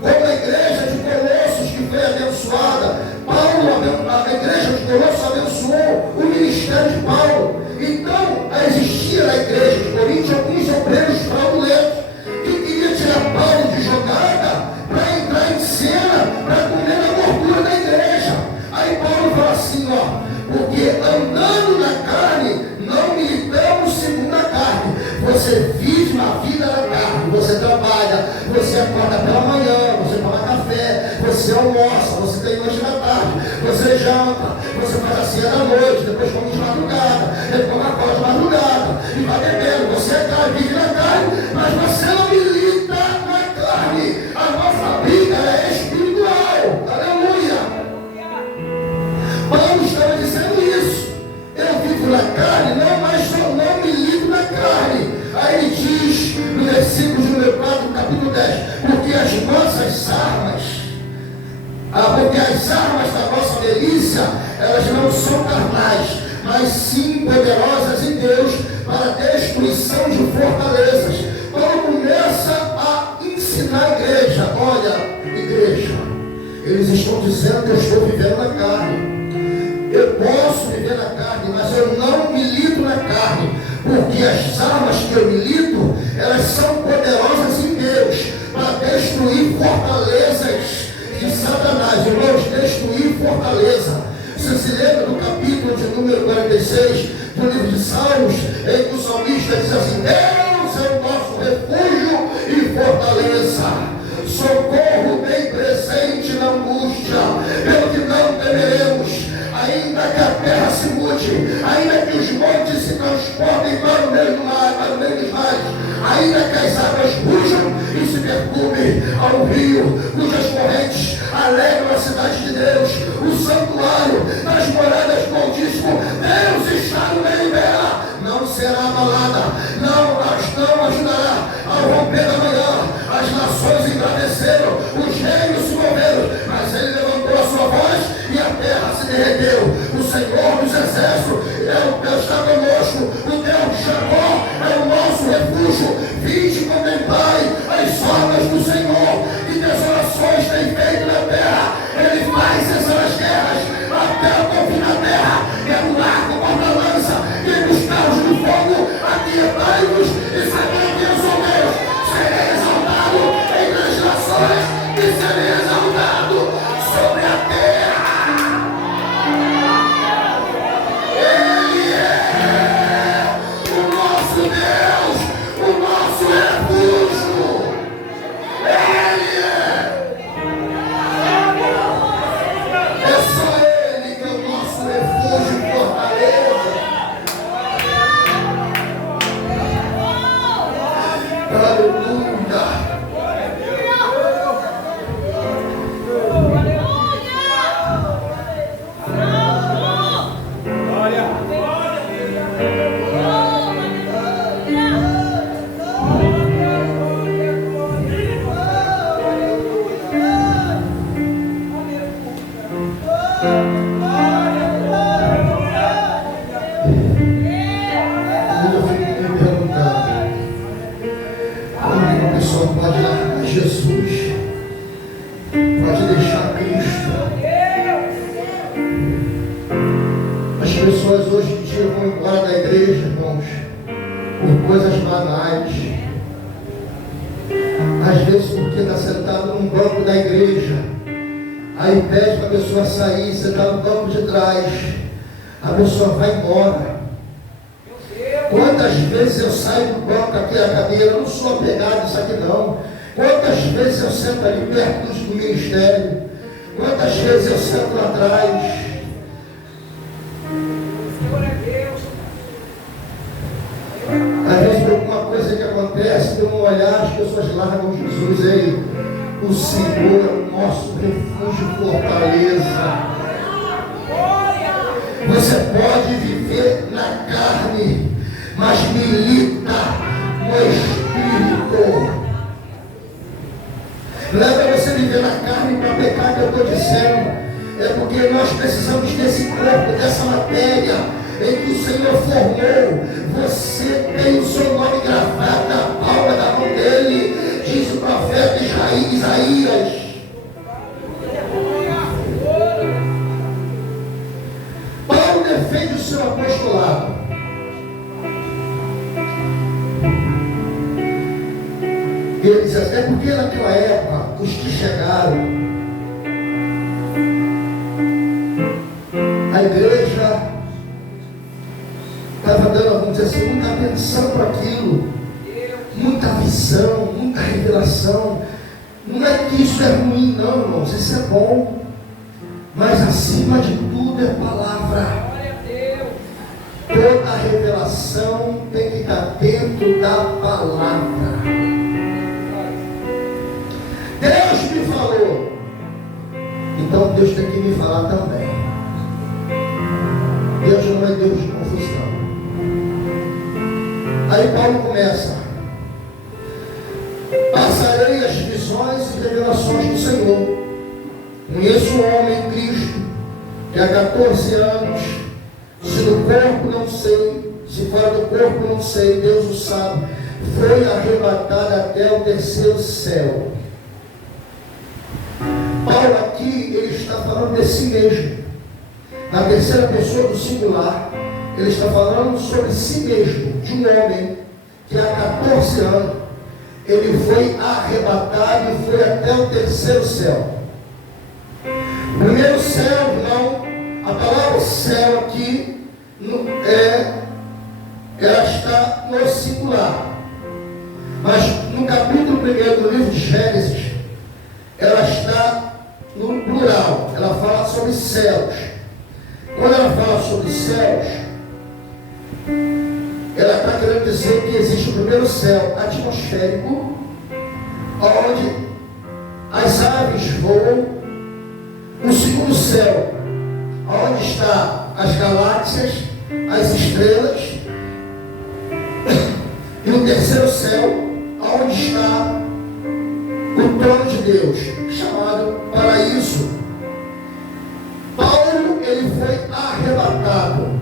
como a igreja de Colossos que foi abençoada. A igreja de Colossos abençoou o ministério de Paulo. Então existia na igreja de Corinto alguns obreiros fraudulentos que queriam tirar Paulo de jogada para entrar em cena, para comer na gordura da igreja. Aí Paulo fala assim, ó: porque andando na carne, não militamos segundo a carne. Você vive na vida da carne, você trabalha, você acorda pela manhã, você toma café, você almoça, você tem lanche da tarde, você janta, você faz a ceia da noite, depois come de madrugada, depois come a cola de madrugada, e vai bebendo. Você vive na carne, mas você não milita na carne. A nossa vida Porque as armas da nossa milícia, elas não são carnais, mas sim poderosas em Deus para a destruição de fortalezas. Paulo começa a ensinar a igreja. Olha, igreja, eles estão dizendo que eu estou vivendo na carne. Eu posso viver na carne, mas eu não milito na carne, porque as armas que eu milito, elas são poderosas em Deus para destruir fortalezas de Satanás. Irmãos, destruir fortaleza. Você se lembra do capítulo de número 46 do livro de Salmos, em que o salmista diz assim: Deus é o nosso refúgio e fortaleza, socorro bem presente na angústia, pelo que não temeremos, ainda que a terra se mude, ainda que os montes se transportem para o meio do mar, para o meio dos mares, ainda que as águas rujam e se perturbem ao rio, cujas correntes alegram a cidade de Deus, o santuário das moradas do Altíssimo, Deus está no meio dela, não será abalada, não ajudará ao romper da manhã. As nações embraveceram, os reinos se moveram, mas ele levantou a sua voz e a terra se derreteu. O Senhor dos exércitos está conosco, o Deus de Jacó é o nosso refúgio. Vinde e contemplai as obras do Senhor, que desolações tem feito na terra. Ele faz cessar as guerras, até o confim da terra, regular com porta-lança, e nos carros de fogo, aquietai-vos e sabei que eu sou Deus. Serei exaltado entre as nações e serei exaltado sobre a terra. Ele é o nosso Deus, o nosso refúgio. Ele é só Ele que é o nosso refúgio e fortaleza. Aleluia. Pode largar Jesus, pode deixar Cristo. As pessoas hoje em dia vão embora da igreja, irmãos, por coisas banais. Às vezes porque está sentado num banco da igreja, aí pede para a pessoa sair, você está no banco de trás, a pessoa vai embora. Quantas vezes eu saio do banco aqui a cadeira, eu não sou apegado isso aqui não. Quantas vezes eu sento ali perto do ministério, quantas vezes eu sento lá atrás. Às vezes por alguma coisa que acontece, tem um olhar, as pessoas largam Jesus aí. O Senhor é o nosso refúgio e fortaleza. Você pode viver na carne, mas milita no Espírito. Não é para você viver na carne para pecar que eu estou dizendo. É porque nós precisamos desse corpo, dessa matéria em que o Senhor formou. Você tem o seu nome gravado na palma da mão dele, diz o profeta Isaías. Paulo defende o seu apostolado. Ele diz assim, é porque naquela época, os que chegaram, a igreja estava dando, vamos dizer assim, muita atenção para aquilo, muita visão, muita revelação. Não é que isso é ruim, não, irmãos, isso é bom, mas acima de tudo é palavra. Toda revelação tem que estar dentro da palavra. Deus me falou, então Deus tem que me falar também. Deus não é Deus de confusão. Aí Paulo começa: passarei as visões e revelações do Senhor. Conheço um homem em Cristo que há 14 anos, se no corpo não sei, se fora do corpo não sei, Deus o sabe, foi arrebatado até o terceiro céu. Paulo aqui, ele está falando de si mesmo. Na terceira pessoa do singular, ele está falando sobre si mesmo, de um homem que há 14 anos, ele foi arrebatado e foi até o terceiro céu. O primeiro céu, não, a palavra céu aqui, ela está no singular. Mas no capítulo 1 do livro de Gênesis, ela está no plural, ela fala sobre céus. Quando ela fala sobre céus, ela está querendo dizer que existe o primeiro céu atmosférico, onde as aves voam, o segundo céu, onde estão as galáxias, as estrelas, e o terceiro céu, onde está o trono de Deus, chamado paraíso. Paulo, ele foi arrebatado.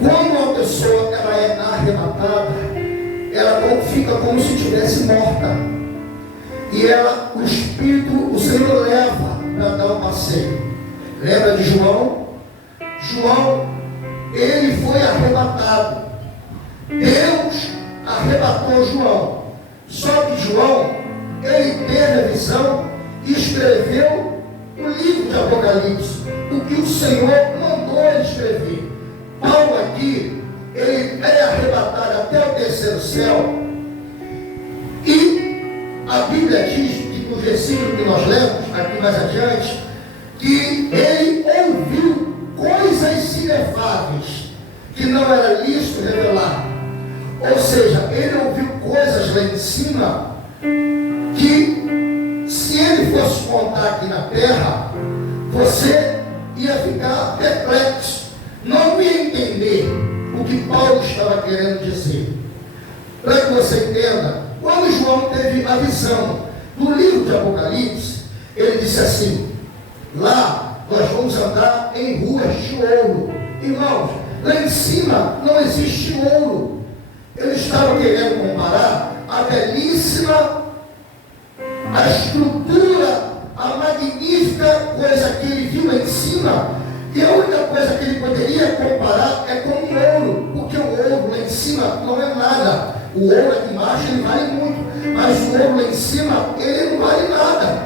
Quando uma pessoa ela é arrebatada, ela não fica como se estivesse morta. E ela, o Espírito, o Senhor leva para dar um passeio. Lembra de João? João, ele foi arrebatado. Deus arrebatou João. Só que João, ele teve a visão e escreveu o livro de Apocalipse, o que o Senhor mandou ele escrever. Paulo aqui, ele é arrebatado até o terceiro céu, e a Bíblia diz, que no versículo que nós lemos, aqui mais adiante, que ele ouviu coisas inefáveis, que não era lícito revelar. Ou seja, ele ouviu coisas lá em cima, que se ele fosse contar aqui na terra, você ia ficar perplexo, não ia entender o que Paulo estava querendo dizer. Para que você entenda, quando João teve a visão do livro de Apocalipse, ele disse assim: lá nós vamos andar em ruas de ouro. Irmãos, lá em cima não existe ouro. Ele estava querendo comparar a belíssima, a estrutura, a magnífica coisa que ele viu lá em cima, e a única coisa que ele poderia comparar é com o ouro, porque o ouro lá em cima não é nada. O ouro aqui embaixo ele vale muito, mas o ouro lá em cima ele não vale nada.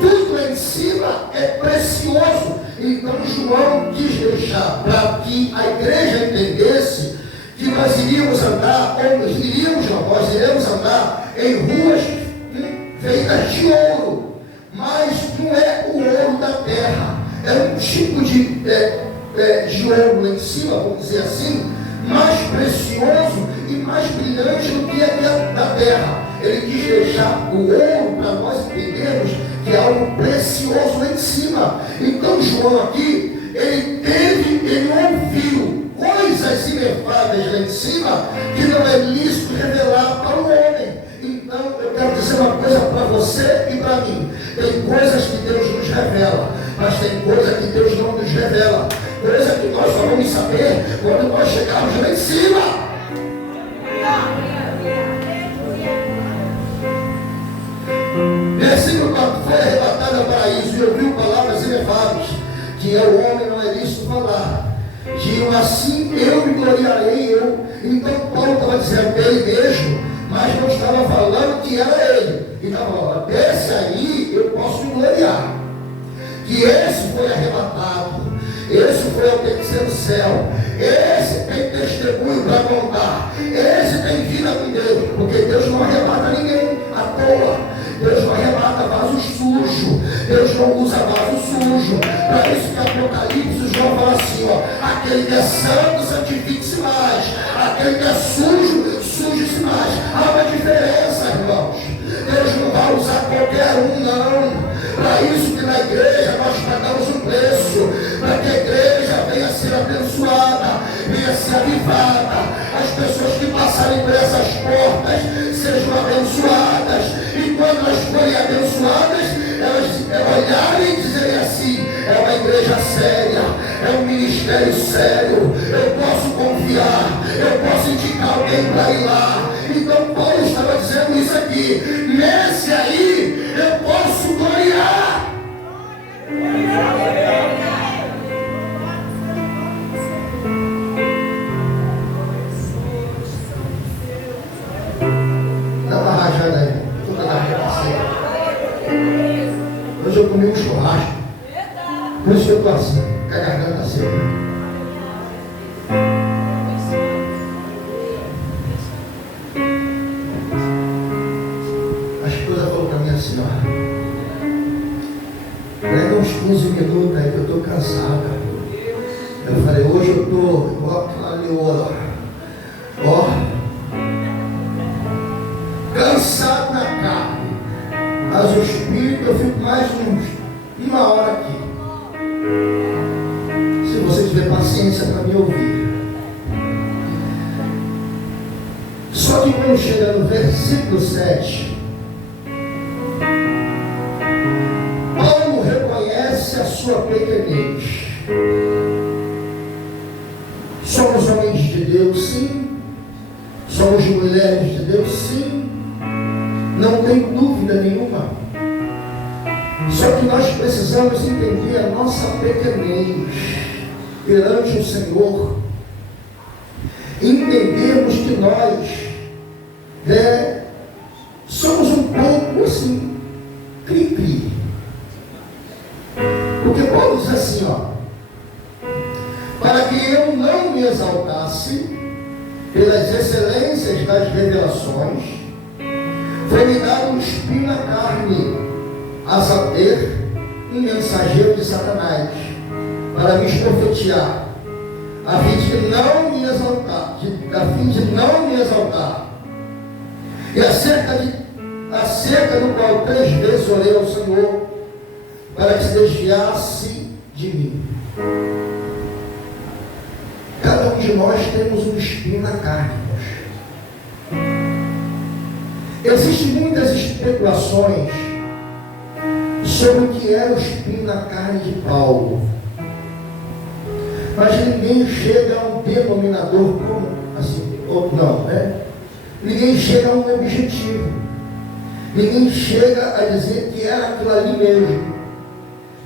Tudo lá em cima é precioso. Então João quis deixar para que a igreja entendesse que nós iremos andar andar em ruas feitas de ouro, mas não é o ouro da terra, é um tipo de ouro lá em cima, vamos dizer assim, mais precioso e mais brilhante do que é da terra. Ele quis deixar o ouro para nós entendermos que é algo precioso lá em cima. Então João aqui, ele ouviu coisas inefáveis lá em cima, que não é lícito revelar para o homem. Então eu quero dizer uma coisa para você e para mim: tem coisas que Deus nos revela, mas tem coisas que Deus não nos revela, coisa que nós só vamos saber quando nós chegarmos lá em cima. Versículo 4: foi arrebatado ao paraíso e ouviu palavras inefáveis, que é o homem não é lícito falar. Digo assim, eu me gloriarei, eu. Então Paulo estava dizendo dele mesmo, mas não estava falando que era ele. E estava falando, desse aí eu posso me gloriar. Que esse foi arrebatado, esse foi ao terceiro céu, esse tem testemunho para contar, esse tem vida com Deus, porque Deus não arrebata ninguém à toa. Deus não arrebata vaso sujo, Deus não usa vaso sujo. Para isso que Apocalipse João fala assim, ó: aquele que é santo, santifique-se mais, aquele que é sujo, suje-se mais. Há uma diferença, irmãos. Deus não vai usar qualquer um, não. Para isso que na igreja nós pagamos um preço, para que a igreja venha a ser abençoada, venha a ser avivada, as pessoas que passarem por essas portas sejam abençoadas, e quando elas forem abençoadas, é olharem e dizerem assim: é uma igreja séria, é um ministério sério, eu posso confiar, eu posso indicar alguém para ir lá. Então Paulo estava dizendo isso aqui: nesse aí eu posso gloriar. Dá uma rajada aí, eu estou hoje eu comi um churrasco, por isso que eu estou assim, com a garganta seca. Assim, prega uns 15 minutos aí que eu estou cansada. Eu falei, hoje eu estou igual aquela leoa, cansado na carne, mas o espírito eu fico mais uma hora aqui. Se você tiver paciência para me ouvir. Só que quando chega no versículo 7, a sua pequenez. Somos homens de Deus, sim. Somos mulheres de Deus, sim. Não tem dúvida nenhuma. Só que nós precisamos entender a nossa pequenez perante o Senhor. Entendermos que nós somos um pouco assim, cri-cri. Porque Paulo diz assim, para que eu não me exaltasse pelas excelências das revelações, foi-me dado um espinho na carne, a saber, um mensageiro de Satanás, para me esbofetear, a fim de não me exaltar, e acerca do qual 3 vezes orei ao Senhor, para que se desviasse de mim. Cada um de nós temos um espinho na carne. Existem muitas especulações sobre o que era o espinho na carne de Paulo, mas ninguém chega a um denominador comum, assim, ou não, né? Ninguém chega a um objetivo, ninguém chega a dizer que era aquilo ali mesmo.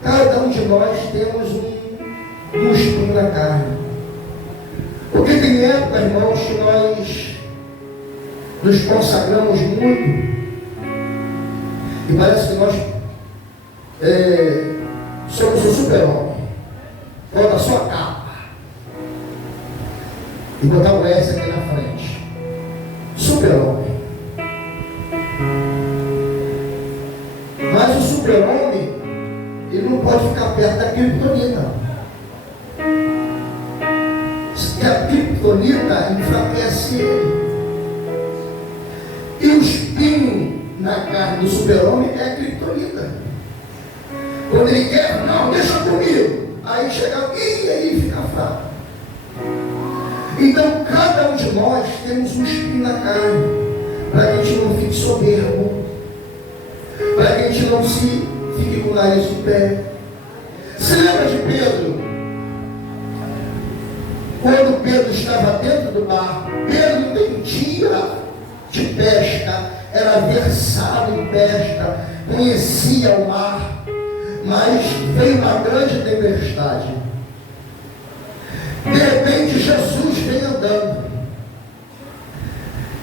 Cada um de nós temos um espinho na carne. Porque tem época, irmãos, que nós nos consagramos muito e parece que nós somos o super-homem. Bota só a capa e botar o S aqui na frente. Super-homem. Mas o super-homem, ele não pode ficar perto da criptonita. E a criptonita enfraquece ele. E o espinho na carne do super-homem é a criptonita. Quando ele quer, não, deixa comigo. Aí chega alguém e aí fica fraco. Então cada um de nós temos um espinho na carne, para que a gente não fique soberbo, para que a gente não fique com o nariz de pé. Se lembra de Pedro? Quando Pedro estava dentro do barco, Pedro entendia de pesca, era versado em pesca, conhecia o mar, mas veio uma grande tempestade. De repente Jesus vem andando,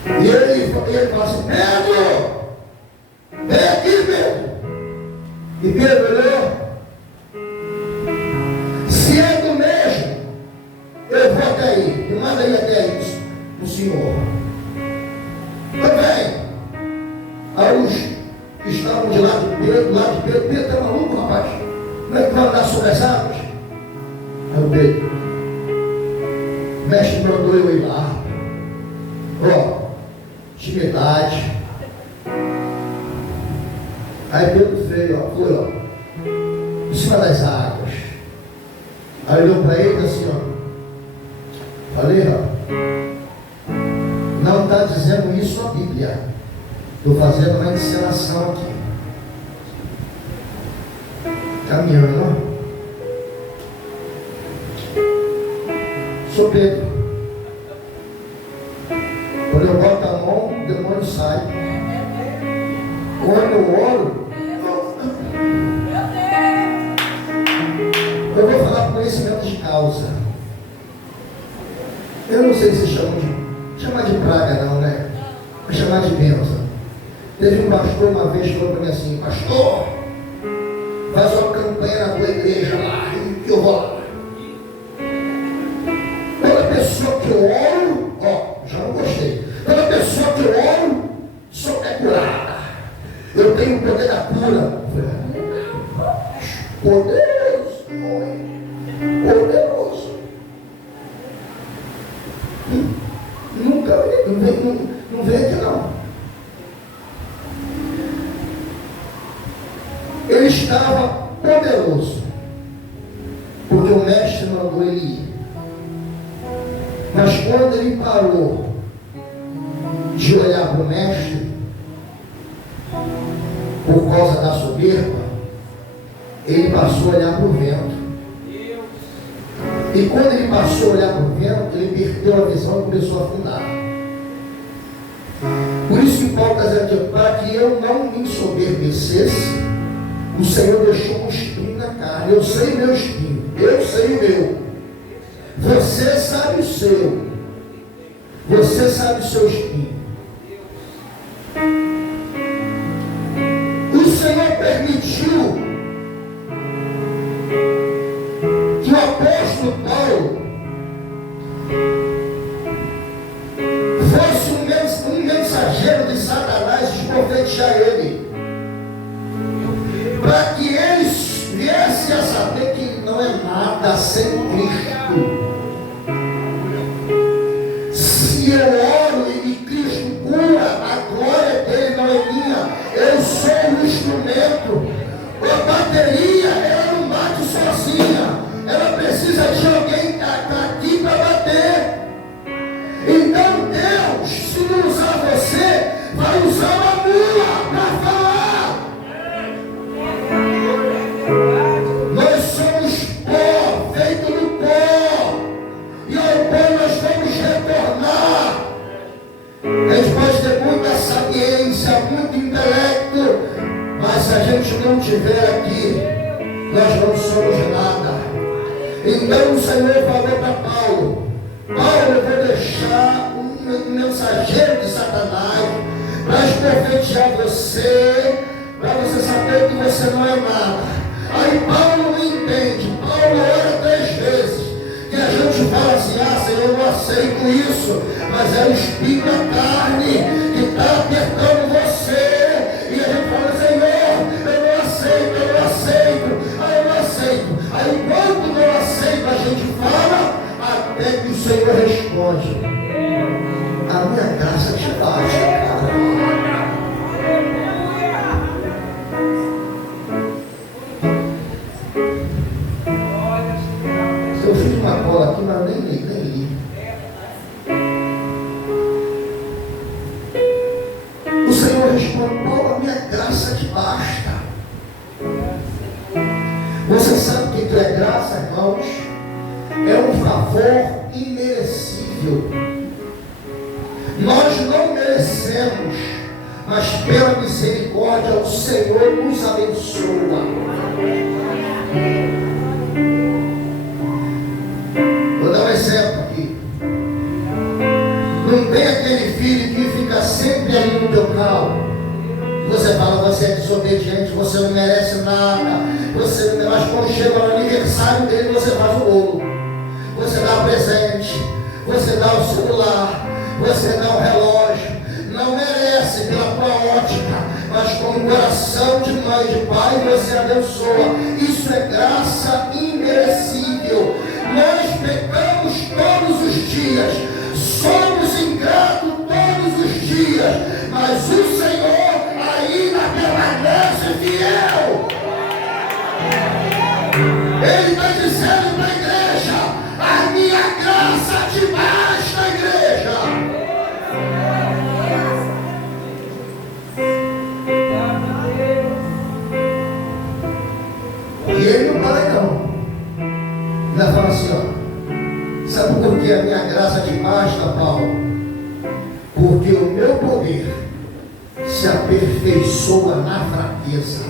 e ele fala assim: Pedro, vem aqui, Pedro. E Pedro olhou: se é do mesmo, eu vou até aí, me manda aí até aí, o Senhor. Também, aí os que estavam de lado de Pedro, Pedro está maluco, rapaz? Como é que vai andar sobre as águas? Aí o Pedro: mestre, mandou eu ir lá. Intimidade. Aí Pedro veio, foi, em cima das águas. Aí olhou para ele assim, falei, não está dizendo isso a Bíblia. Estou fazendo uma encenação aqui. caminhando. Sou Pedro. Quando eu boto a mão, o demônio sai. Quando eu oro, eu vou falar conhecimento de causa. Eu não sei se chamar de praga não, né? Vou chamar de bênção. Teve um pastor uma vez que falou para mim assim: pastor, faz uma campanha na tua igreja lá, que eu vou lá. Toda pessoa que eu oro, já não gostei. Toda pessoa que eu oro, só é curada. Eu tenho o poder da cura. Poderoso, poderoso. Nunca, não vem aqui não. Ele estava poderoso, porque o mestre mandou ele ir. Mas quando ele parou de olhar para o mestre, por causa da soberba, ele passou a olhar para o vento. E quando ele passou a olhar para o vento, ele perdeu a visão e começou a afundar. Por isso que Paulo está dizendo aqui: para que eu não me ensoberbecesse, o Senhor deixou um espinho na carne. Eu sei o meu espinho, eu sei o meu. Você sabe o seu. Você sabe o seu espinho. O Senhor permitiu que o apóstolo Paulo fosse um mensageiro de Satanás esbofetear ele, para que ele viesse a saber que não é nada sem Cristo. Se eu oro e Cristo cura, a glória dele não é minha. Eu sou o instrumento. A bateria, ela não bate sozinha. Ela precisa de alguém aqui para bater. Então Deus, se não usar você, vai usar uma mula para falar. Nós somos pó, feito do pó. E ao pó nós vamos retornar. A gente pode ter muita sapiência, muito intelecto, mas se a gente não estiver aqui, nós não somos nada. Então o Senhor falou para Paulo: Paulo, eu vou deixar um mensageiro de Satanás para esbofetear você, para você saber que você não é nada. Aí Paulo não entende. Paulo ora 3 vezes. E a gente fala assim: Senhor, eu não aceito isso. Mas é o espinho da carne que está apertando você. E a gente fala: Senhor, eu não aceito, eu não aceito. Eu não aceito. Aí quando não aceita, a gente fala, até que o Senhor responde: a minha graça te basta, cara. Eu fiz uma cola aqui, mas nem li. O Senhor responde: Paulo, a minha graça te basta. Você sabe que é graça, irmãos? É um favor imerecível. Nós não merecemos, mas pela misericórdia o Senhor nos abençoa. Vou dar um exemplo aqui. Não tem aquele filho que fica sempre ali no teu carro. Você fala: você é desobediente, você não merece nada. Você não, mas quando chega no aniversário dele, você faz o bolo. Você dá o presente, você dá o celular, você dá o relógio. Não merece pela tua ótica, mas com o coração de mãe e de pai você abençoa. Isso é graça imerecível. Nós pecamos todos os dias, somos ingratos todos os dias, mas o Senhor ainda permanece fiel. Ele está dizendo para a igreja: a minha graça te basta, igreja. E ele não para não. Ainda fala assim, ó. Sabe por que a minha graça te basta, Paulo? Porque o meu poder se aperfeiçoa na fraqueza.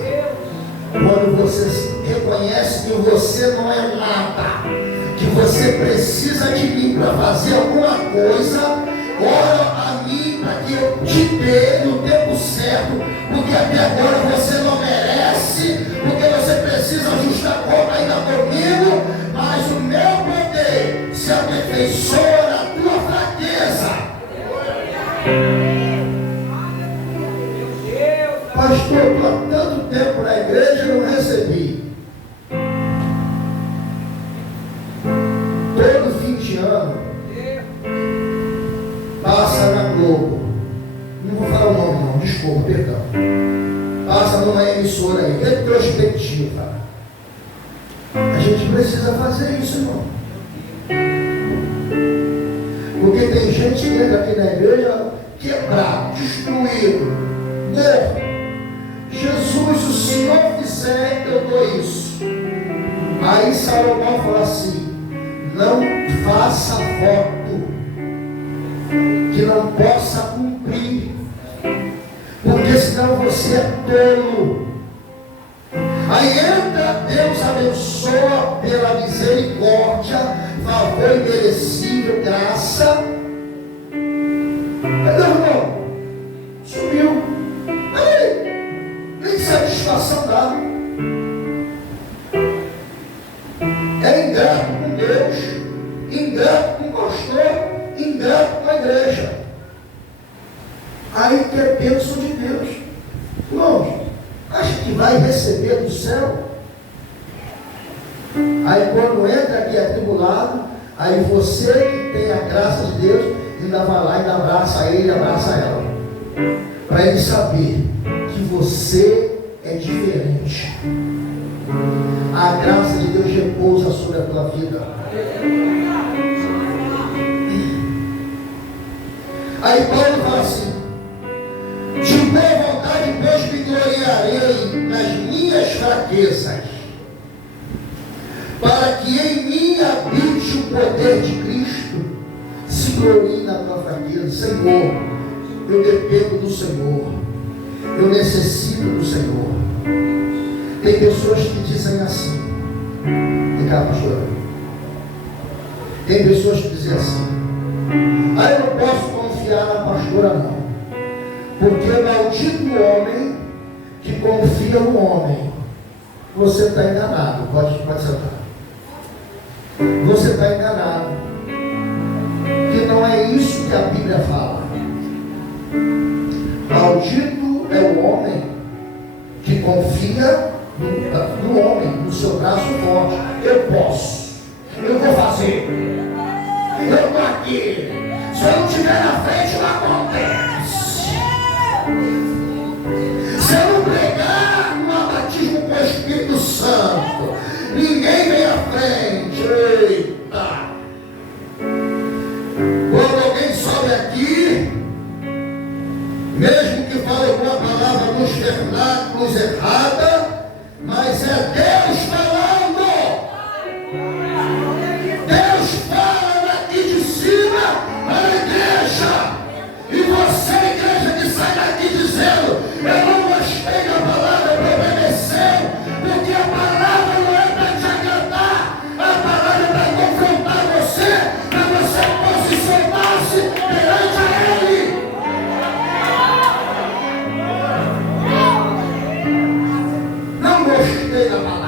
Quando você reconhece que você não é nada, que você precisa de mim para fazer alguma coisa, ora a mim para que eu te dê no tempo certo, porque até agora você não merece, porque você precisa ajustar conta ainda comigo, mas o meu poder se aperfeiçoa na tua fraqueza. Pastor, estou há tanto tempo na igreja e não recebi. Todo fim de ano passa na Globo. Não vou falar o nome não, desculpa, perdão. Passa numa emissora aí, retrospectiva. A gente precisa fazer isso, irmão. Porque tem gente que entra aqui na igreja quebrado, destruído, morto. Jesus, o Senhor fizer, eu dou isso. Aí Salomão fala assim: não faça voto que não possa cumprir, porque senão você é tolo. Aí entra, Deus abençoa pela misericórdia, favor imerecível, graça. Cadê o irmão? Sumiu. Aí, nem satisfação dá. É ingrato com Deus, ingrato com o pastor, ingrato com a igreja. Aí quer bênção de Deus. Irmãos, acha que vai receber do céu? Aí quando entra aqui atribulado, aí você que tem a graça de Deus, ainda vai lá e abraça ele, abraça ela. Para ele saber que você é diferente. A graça de Deus repousa sobre a tua vida. Aí Paulo fala assim: de boa vontade, pois me gloriarei nas minhas fraquezas, para que em mim habite o poder de Cristo. Se glorie na tua fraqueza. Senhor, eu dependo do Senhor, eu necessito do Senhor. Tem pessoas que dizem assim, vem cá, pastor. Tem pessoas que dizem assim: eu não posso confiar na pastora não, porque é maldito o homem que confia no homem. Você está enganado. Pode sentar. Você está enganado, que não é isso que a Bíblia fala. Maldito é o homem que confia no homem, no seu braço forte. Eu posso, eu vou fazer, eu estou aqui. Se eu não estiver na frente, não acontece. Se eu não pregar um batismo com o Espírito Santo, ninguém vem à frente. Eita! Quando alguém sobe aqui, mesmo que fale alguma palavra nos vernáculos errada, mas é Deus falando. Deus fala daqui de cima para a igreja. E você, igreja, que sai daqui dizendo: eu não gostei da palavra, eu obedeceu, porque a palavra não é para te agradar, a palavra é para confrontar você, para você posicionar-se perante a Ele. Não gostei da palavra.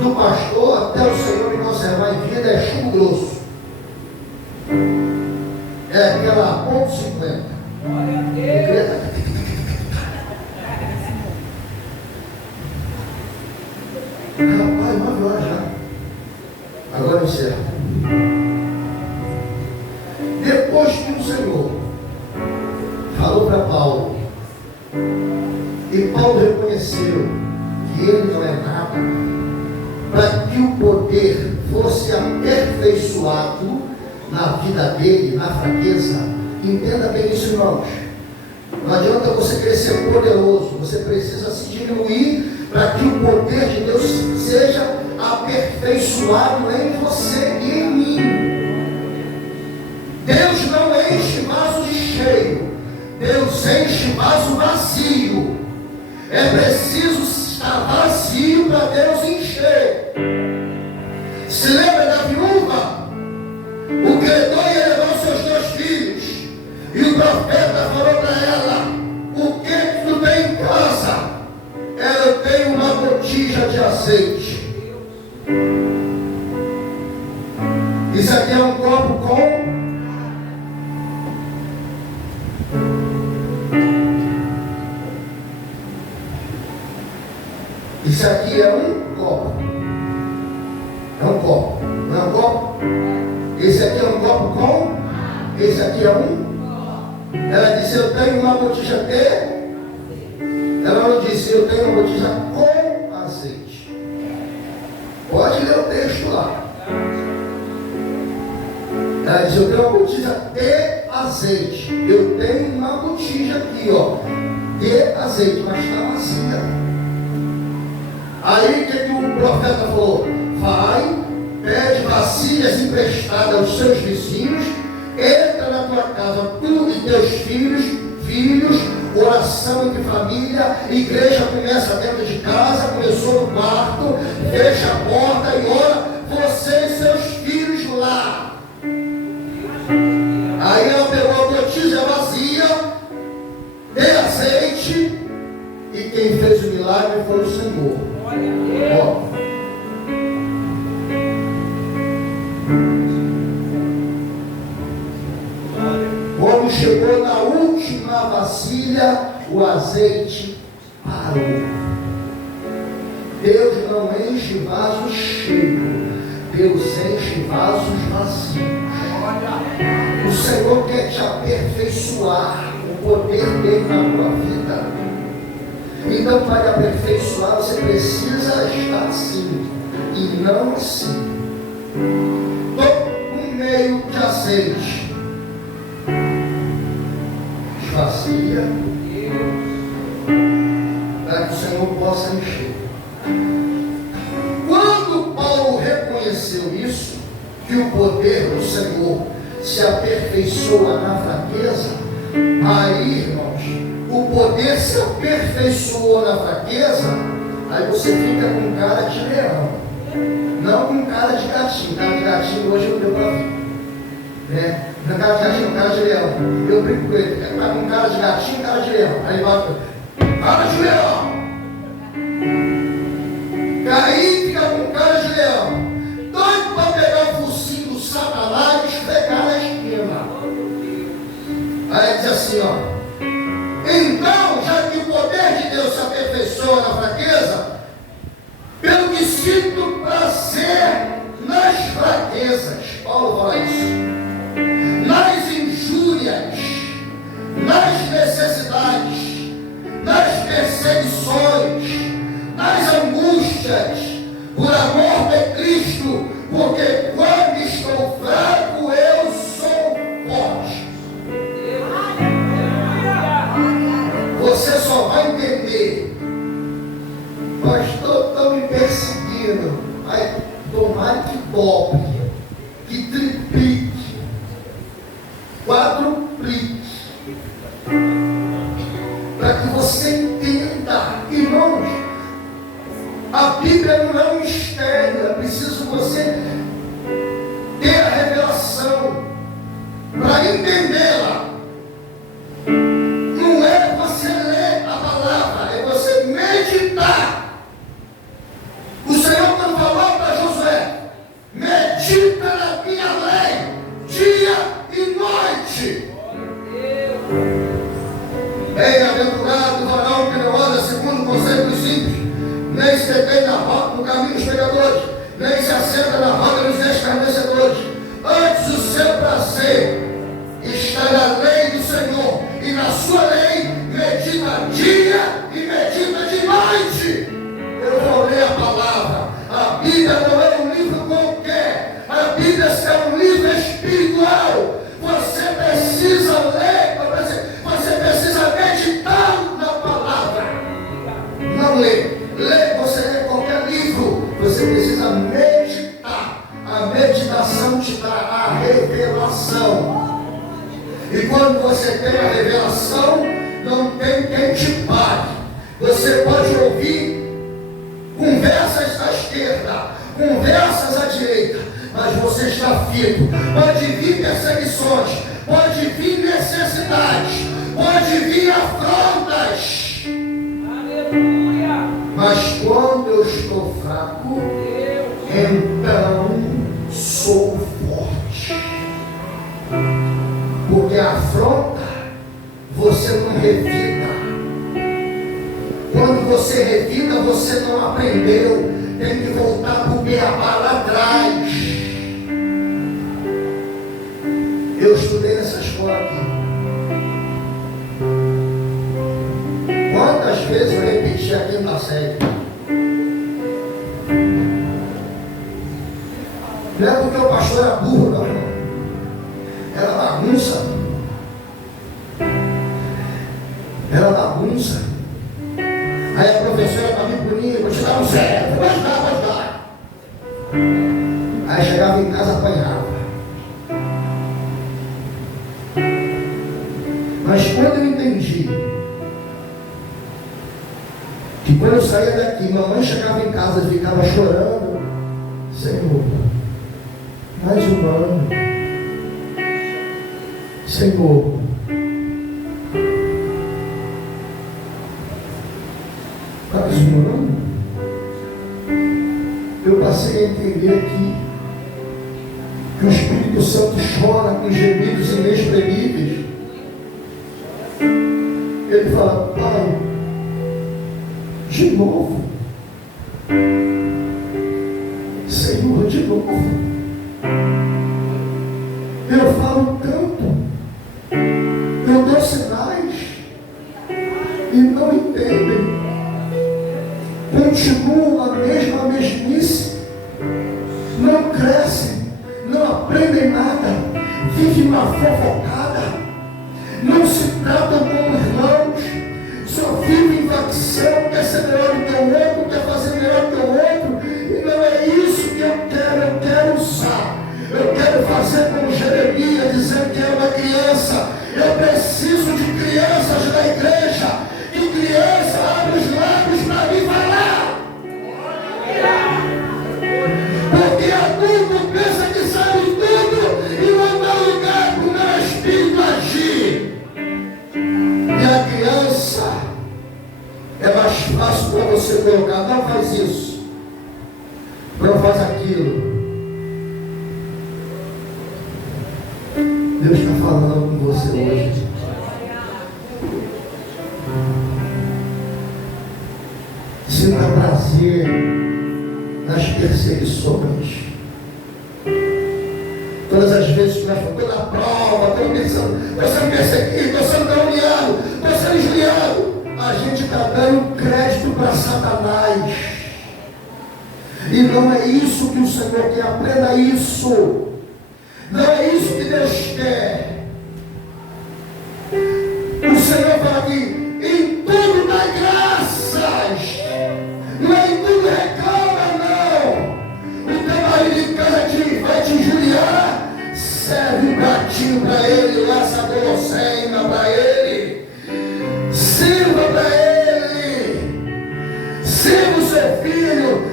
Do pastor até o Senhor me conservar em vida é chumbo grosso. É aquela ponto 50. Rapaz, 9 horas já. Agora eu encerro. Depois que o Senhor falou para Paulo, e Paulo reconheceu que ele não é nada, para que o poder fosse aperfeiçoado na vida dele, na fraqueza. Entenda bem isso, irmãos. Não adianta você querer ser poderoso, você precisa se diminuir para que o poder de Deus seja aperfeiçoado em você e em mim. Deus não enche vaso cheio, Deus enche vaso vazio. É preciso estar vazio para Deus encher. Se lembra da viúva? O credor ia levar os seus 2 filhos, e o profeta falou para ela: o que tu tem em casa? Eu tenho uma botija de azeite. Isso aqui é um copo com isso aqui é um copo. É um copo. Não é um copo? Esse aqui é um copo com? Esse aqui é um? Ela disse: eu tenho uma botija de. Ela não disse: eu tenho uma botija com azeite. Pode ler o texto lá. Ela disse: eu tenho uma botija de azeite. Eu tenho uma botija aqui, ó, de azeite, mas está vazia. Aí o que o profeta falou? Vai, pede vasilhas emprestadas aos seus vizinhos, entra na tua casa, tu e teus filhos, oração de família, igreja começa dentro de casa, começou no quarto, fecha a porta e ora, você e seus filhos lá. Aí ela pegou a botija vazia, de azeite, e quem fez o milagre foi o Senhor. Ó. Quando chegou na última vasilha, o azeite parou. Deus não enche vasos cheios, Deus enche vasos vazios. O Senhor quer te aperfeiçoar, o poder dele na tua vida. Então, para aperfeiçoar, você precisa estar assim e não assim. Com meio de azeite, esvazia, para que o Senhor possa encher. Quando Paulo reconheceu isso, que o poder do Senhor se aperfeiçoa na fraqueza, aí, irmãos, o poder se aperfeiçoou na fraqueza, aí você fica com cara de leão, não com cara de gatinho. Cara de gatinho hoje não deu para ver, né? Não é cara de gatinho, cara de leão. Eu brinco com ele, está com cara de gatinho, cara de leão. Aí ele vai, cara de leão. Aí fica com cara de leão, doido para pegar o focinho do Satanás e esfregar na esquina. Aí diz assim, ó: então, já que o poder de Deus se aperfeiçoa na fraqueza, pelo que sinto prazer nas fraquezas. Paulo fala isso. Nas injúrias, nas necessidades, nas perseguições, nas angústias, por amor de Cristo, porque quando estou fraco, eu sou forte. Você só vai entender: pastor, estão me perseguindo. Aí, tomara que dobre, que triplique, quadruplique, para que você entenda, irmãos. A Bíblia não é um mistério, é preciso você ter a revelação para entendê-la. Não é você ler a palavra, é você meditar. O Senhor não falou para Josué: medita na minha lei, dia e noite. Bem-aventurado o varão que não anda segundo o conselho dos ímpios, nem se detém no caminho dos pecadores, nem se assenta na roda dos escarnecedores. Antes o seu prazer está na lei do Senhor, e na sua lei medita dia e medita de noite. Eu vou ler a palavra. A Bíblia não é um livro qualquer, a Bíblia é um livro espiritual. Você precisa ler, você precisa meditar quando você tem a revelação, não tem quem te pare. Você pode ouvir conversas à esquerda, conversas à direita, mas você está firme. Pode vir perseguições, pode vir necessidades, pode vir afrontas. Aleluia. Mas quando eu estou fraco, então sou forte. Porque a afronta você não revida. Quando você revida, você não aprendeu. Tem que voltar para o beabá lá atrás. Eu estudei nessa escola aqui. Quantas vezes eu repeti a quinta série? Não é porque o pastor era burro, não, irmão. Era bagunça. Era bagunça. Aí a professora estava me punindo, vou te dar um zero, vou dar. Aí chegava em casa, apanhava. Mas quando eu entendi que quando eu saía daqui, mamãe chegava em casa e ficava chorando, Senhor, mais um ano, Senhor, mais um ano, eu passei a entender aqui que o Espírito Santo chora com gemidos inexprimíveis. Ele fala, Pai, de novo, Senhor, de novo. Eu falo tanto, eu dou sinais e não entendem. Continuam a mesma mesmice, não crescem, não aprendem nada, vivem uma fofocada, não se tratam como irmãos, só vivem em facção, quer ser melhor do que o outro, quer fazer melhor do que o outro, e não é isso que eu quero usar. Eu quero fazer como Jeremias, dizendo que era uma criança. Eu preciso de crianças na igreja, que criança abre os lábios para me falar. Porque adulto pensa que sabe tudo e não dá lugar para o meu espírito agir. E a criança é mais fácil para você colocar, não faz isso, não faz aquilo. Deus está falando com você hoje. Sinta prazer nas perseguições. Todas as vezes que nós estamos toda a prova, estou pensando, estou sendo perseguido, estou sendo caluniado, estou sendo esliado. A gente está dando crédito para Satanás. E não é isso que o Senhor quer. Aprenda isso. Não é isso que Deus quer. O Senhor fala aqui, em tudo dá graças. Não é em tudo reclama, não. O teu marido em casa vai te injuriar, serve um pratinho para ele, laça a golossema para ele, sirva para ele, sirva o seu filho.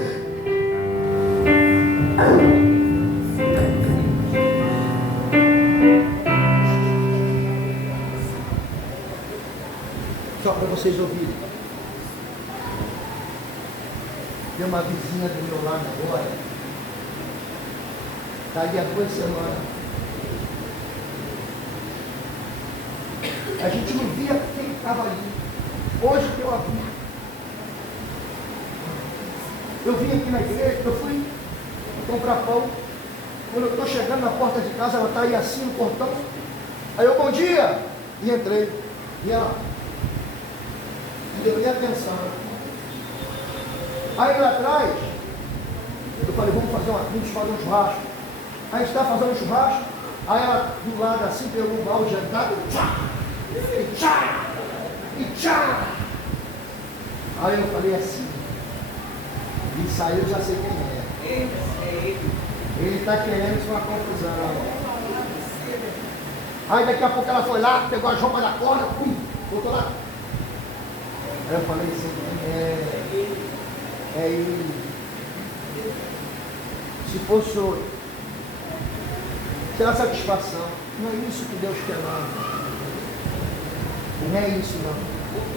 Só para vocês ouvirem. Tem uma vizinha do meu lado agora. Está aí há 2 semanas. A gente não via quem estava ali. Hoje que eu a vi. Eu vim aqui na igreja, eu fui comprar pão. Quando eu estou chegando na porta de casa, ela está aí assim no portão. Aí eu, bom dia! E entrei. E ela deu minha atenção. Aí lá atrás, eu falei, vamos fazer um churrasco. Aí a gente está fazendo um churrasco. Aí ela do lado assim pegou um balde de entrada e tchá! E tchá! E tchá! Aí eu falei assim, e saiu, já sei quem é. Ele está querendo isso uma confusão. Aí daqui a pouco ela foi lá, pegou as roupas da corda, pum, voltou lá. Aí eu falei assim, é ele. Se fosse hoje, será satisfação. Não é isso que Deus quer, não. Não é isso, não.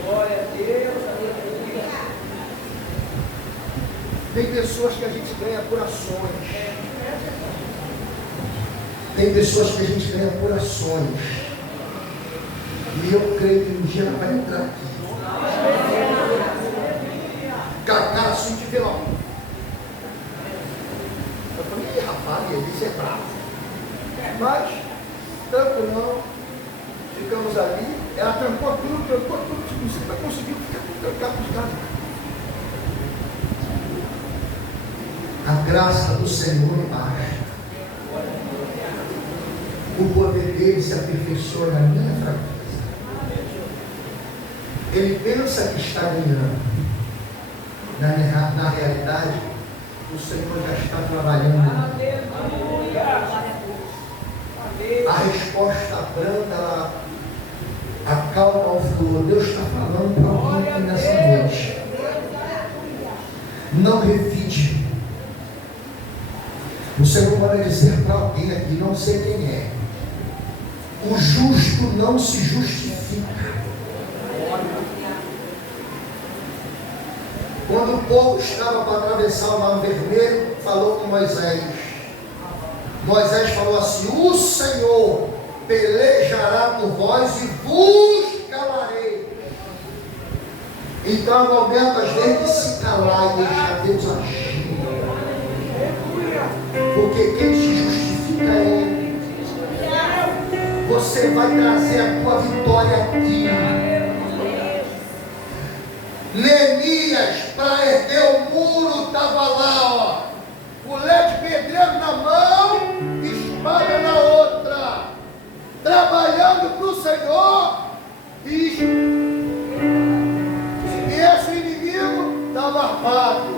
Glória a Deus, aleluia. Tem pessoas que a gente ganha por ações. Tem pessoas que a gente ganha por ações. E eu creio que um dia ela vai entrar aqui. Cara, assim te vê lá. Eu falei, ih, rapaz, ele é bravo. Mas, tanto não. Ficamos ali. Ela trancou tudo. Não sei como conseguiu ficar trancado de casa. A graça do Senhor baixa. O poder dele se aperfeiçoa na minha fraqueza. Ele pensa que está ganhando. Na realidade, o Senhor já está trabalhando. A resposta branda, ela acalma o fluor. Deus está falando para alguém aqui nessa noite. Não revide. O Senhor pode dizer para alguém aqui, não sei quem é. O justo não se justifica. Quando o povo estava para atravessar o Mar Vermelho, falou com Moisés. Moisés falou assim: o Senhor pelejará por vós e vos calarei. Então é o momento às vezes de se calar e deixar Deus agir. Porque quem se justifica é Ele. Você vai trazer a tua vitória aqui. Neemias, para erguer o muro, estava lá, ó, colher de pedreiro na mão, espada na outra, trabalhando para o Senhor, e esse inimigo estava armado.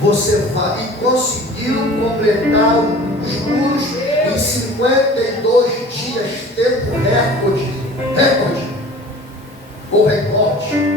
Você vai e conseguiu completar os muros em 52 dias, tempo recorde, ou recorde.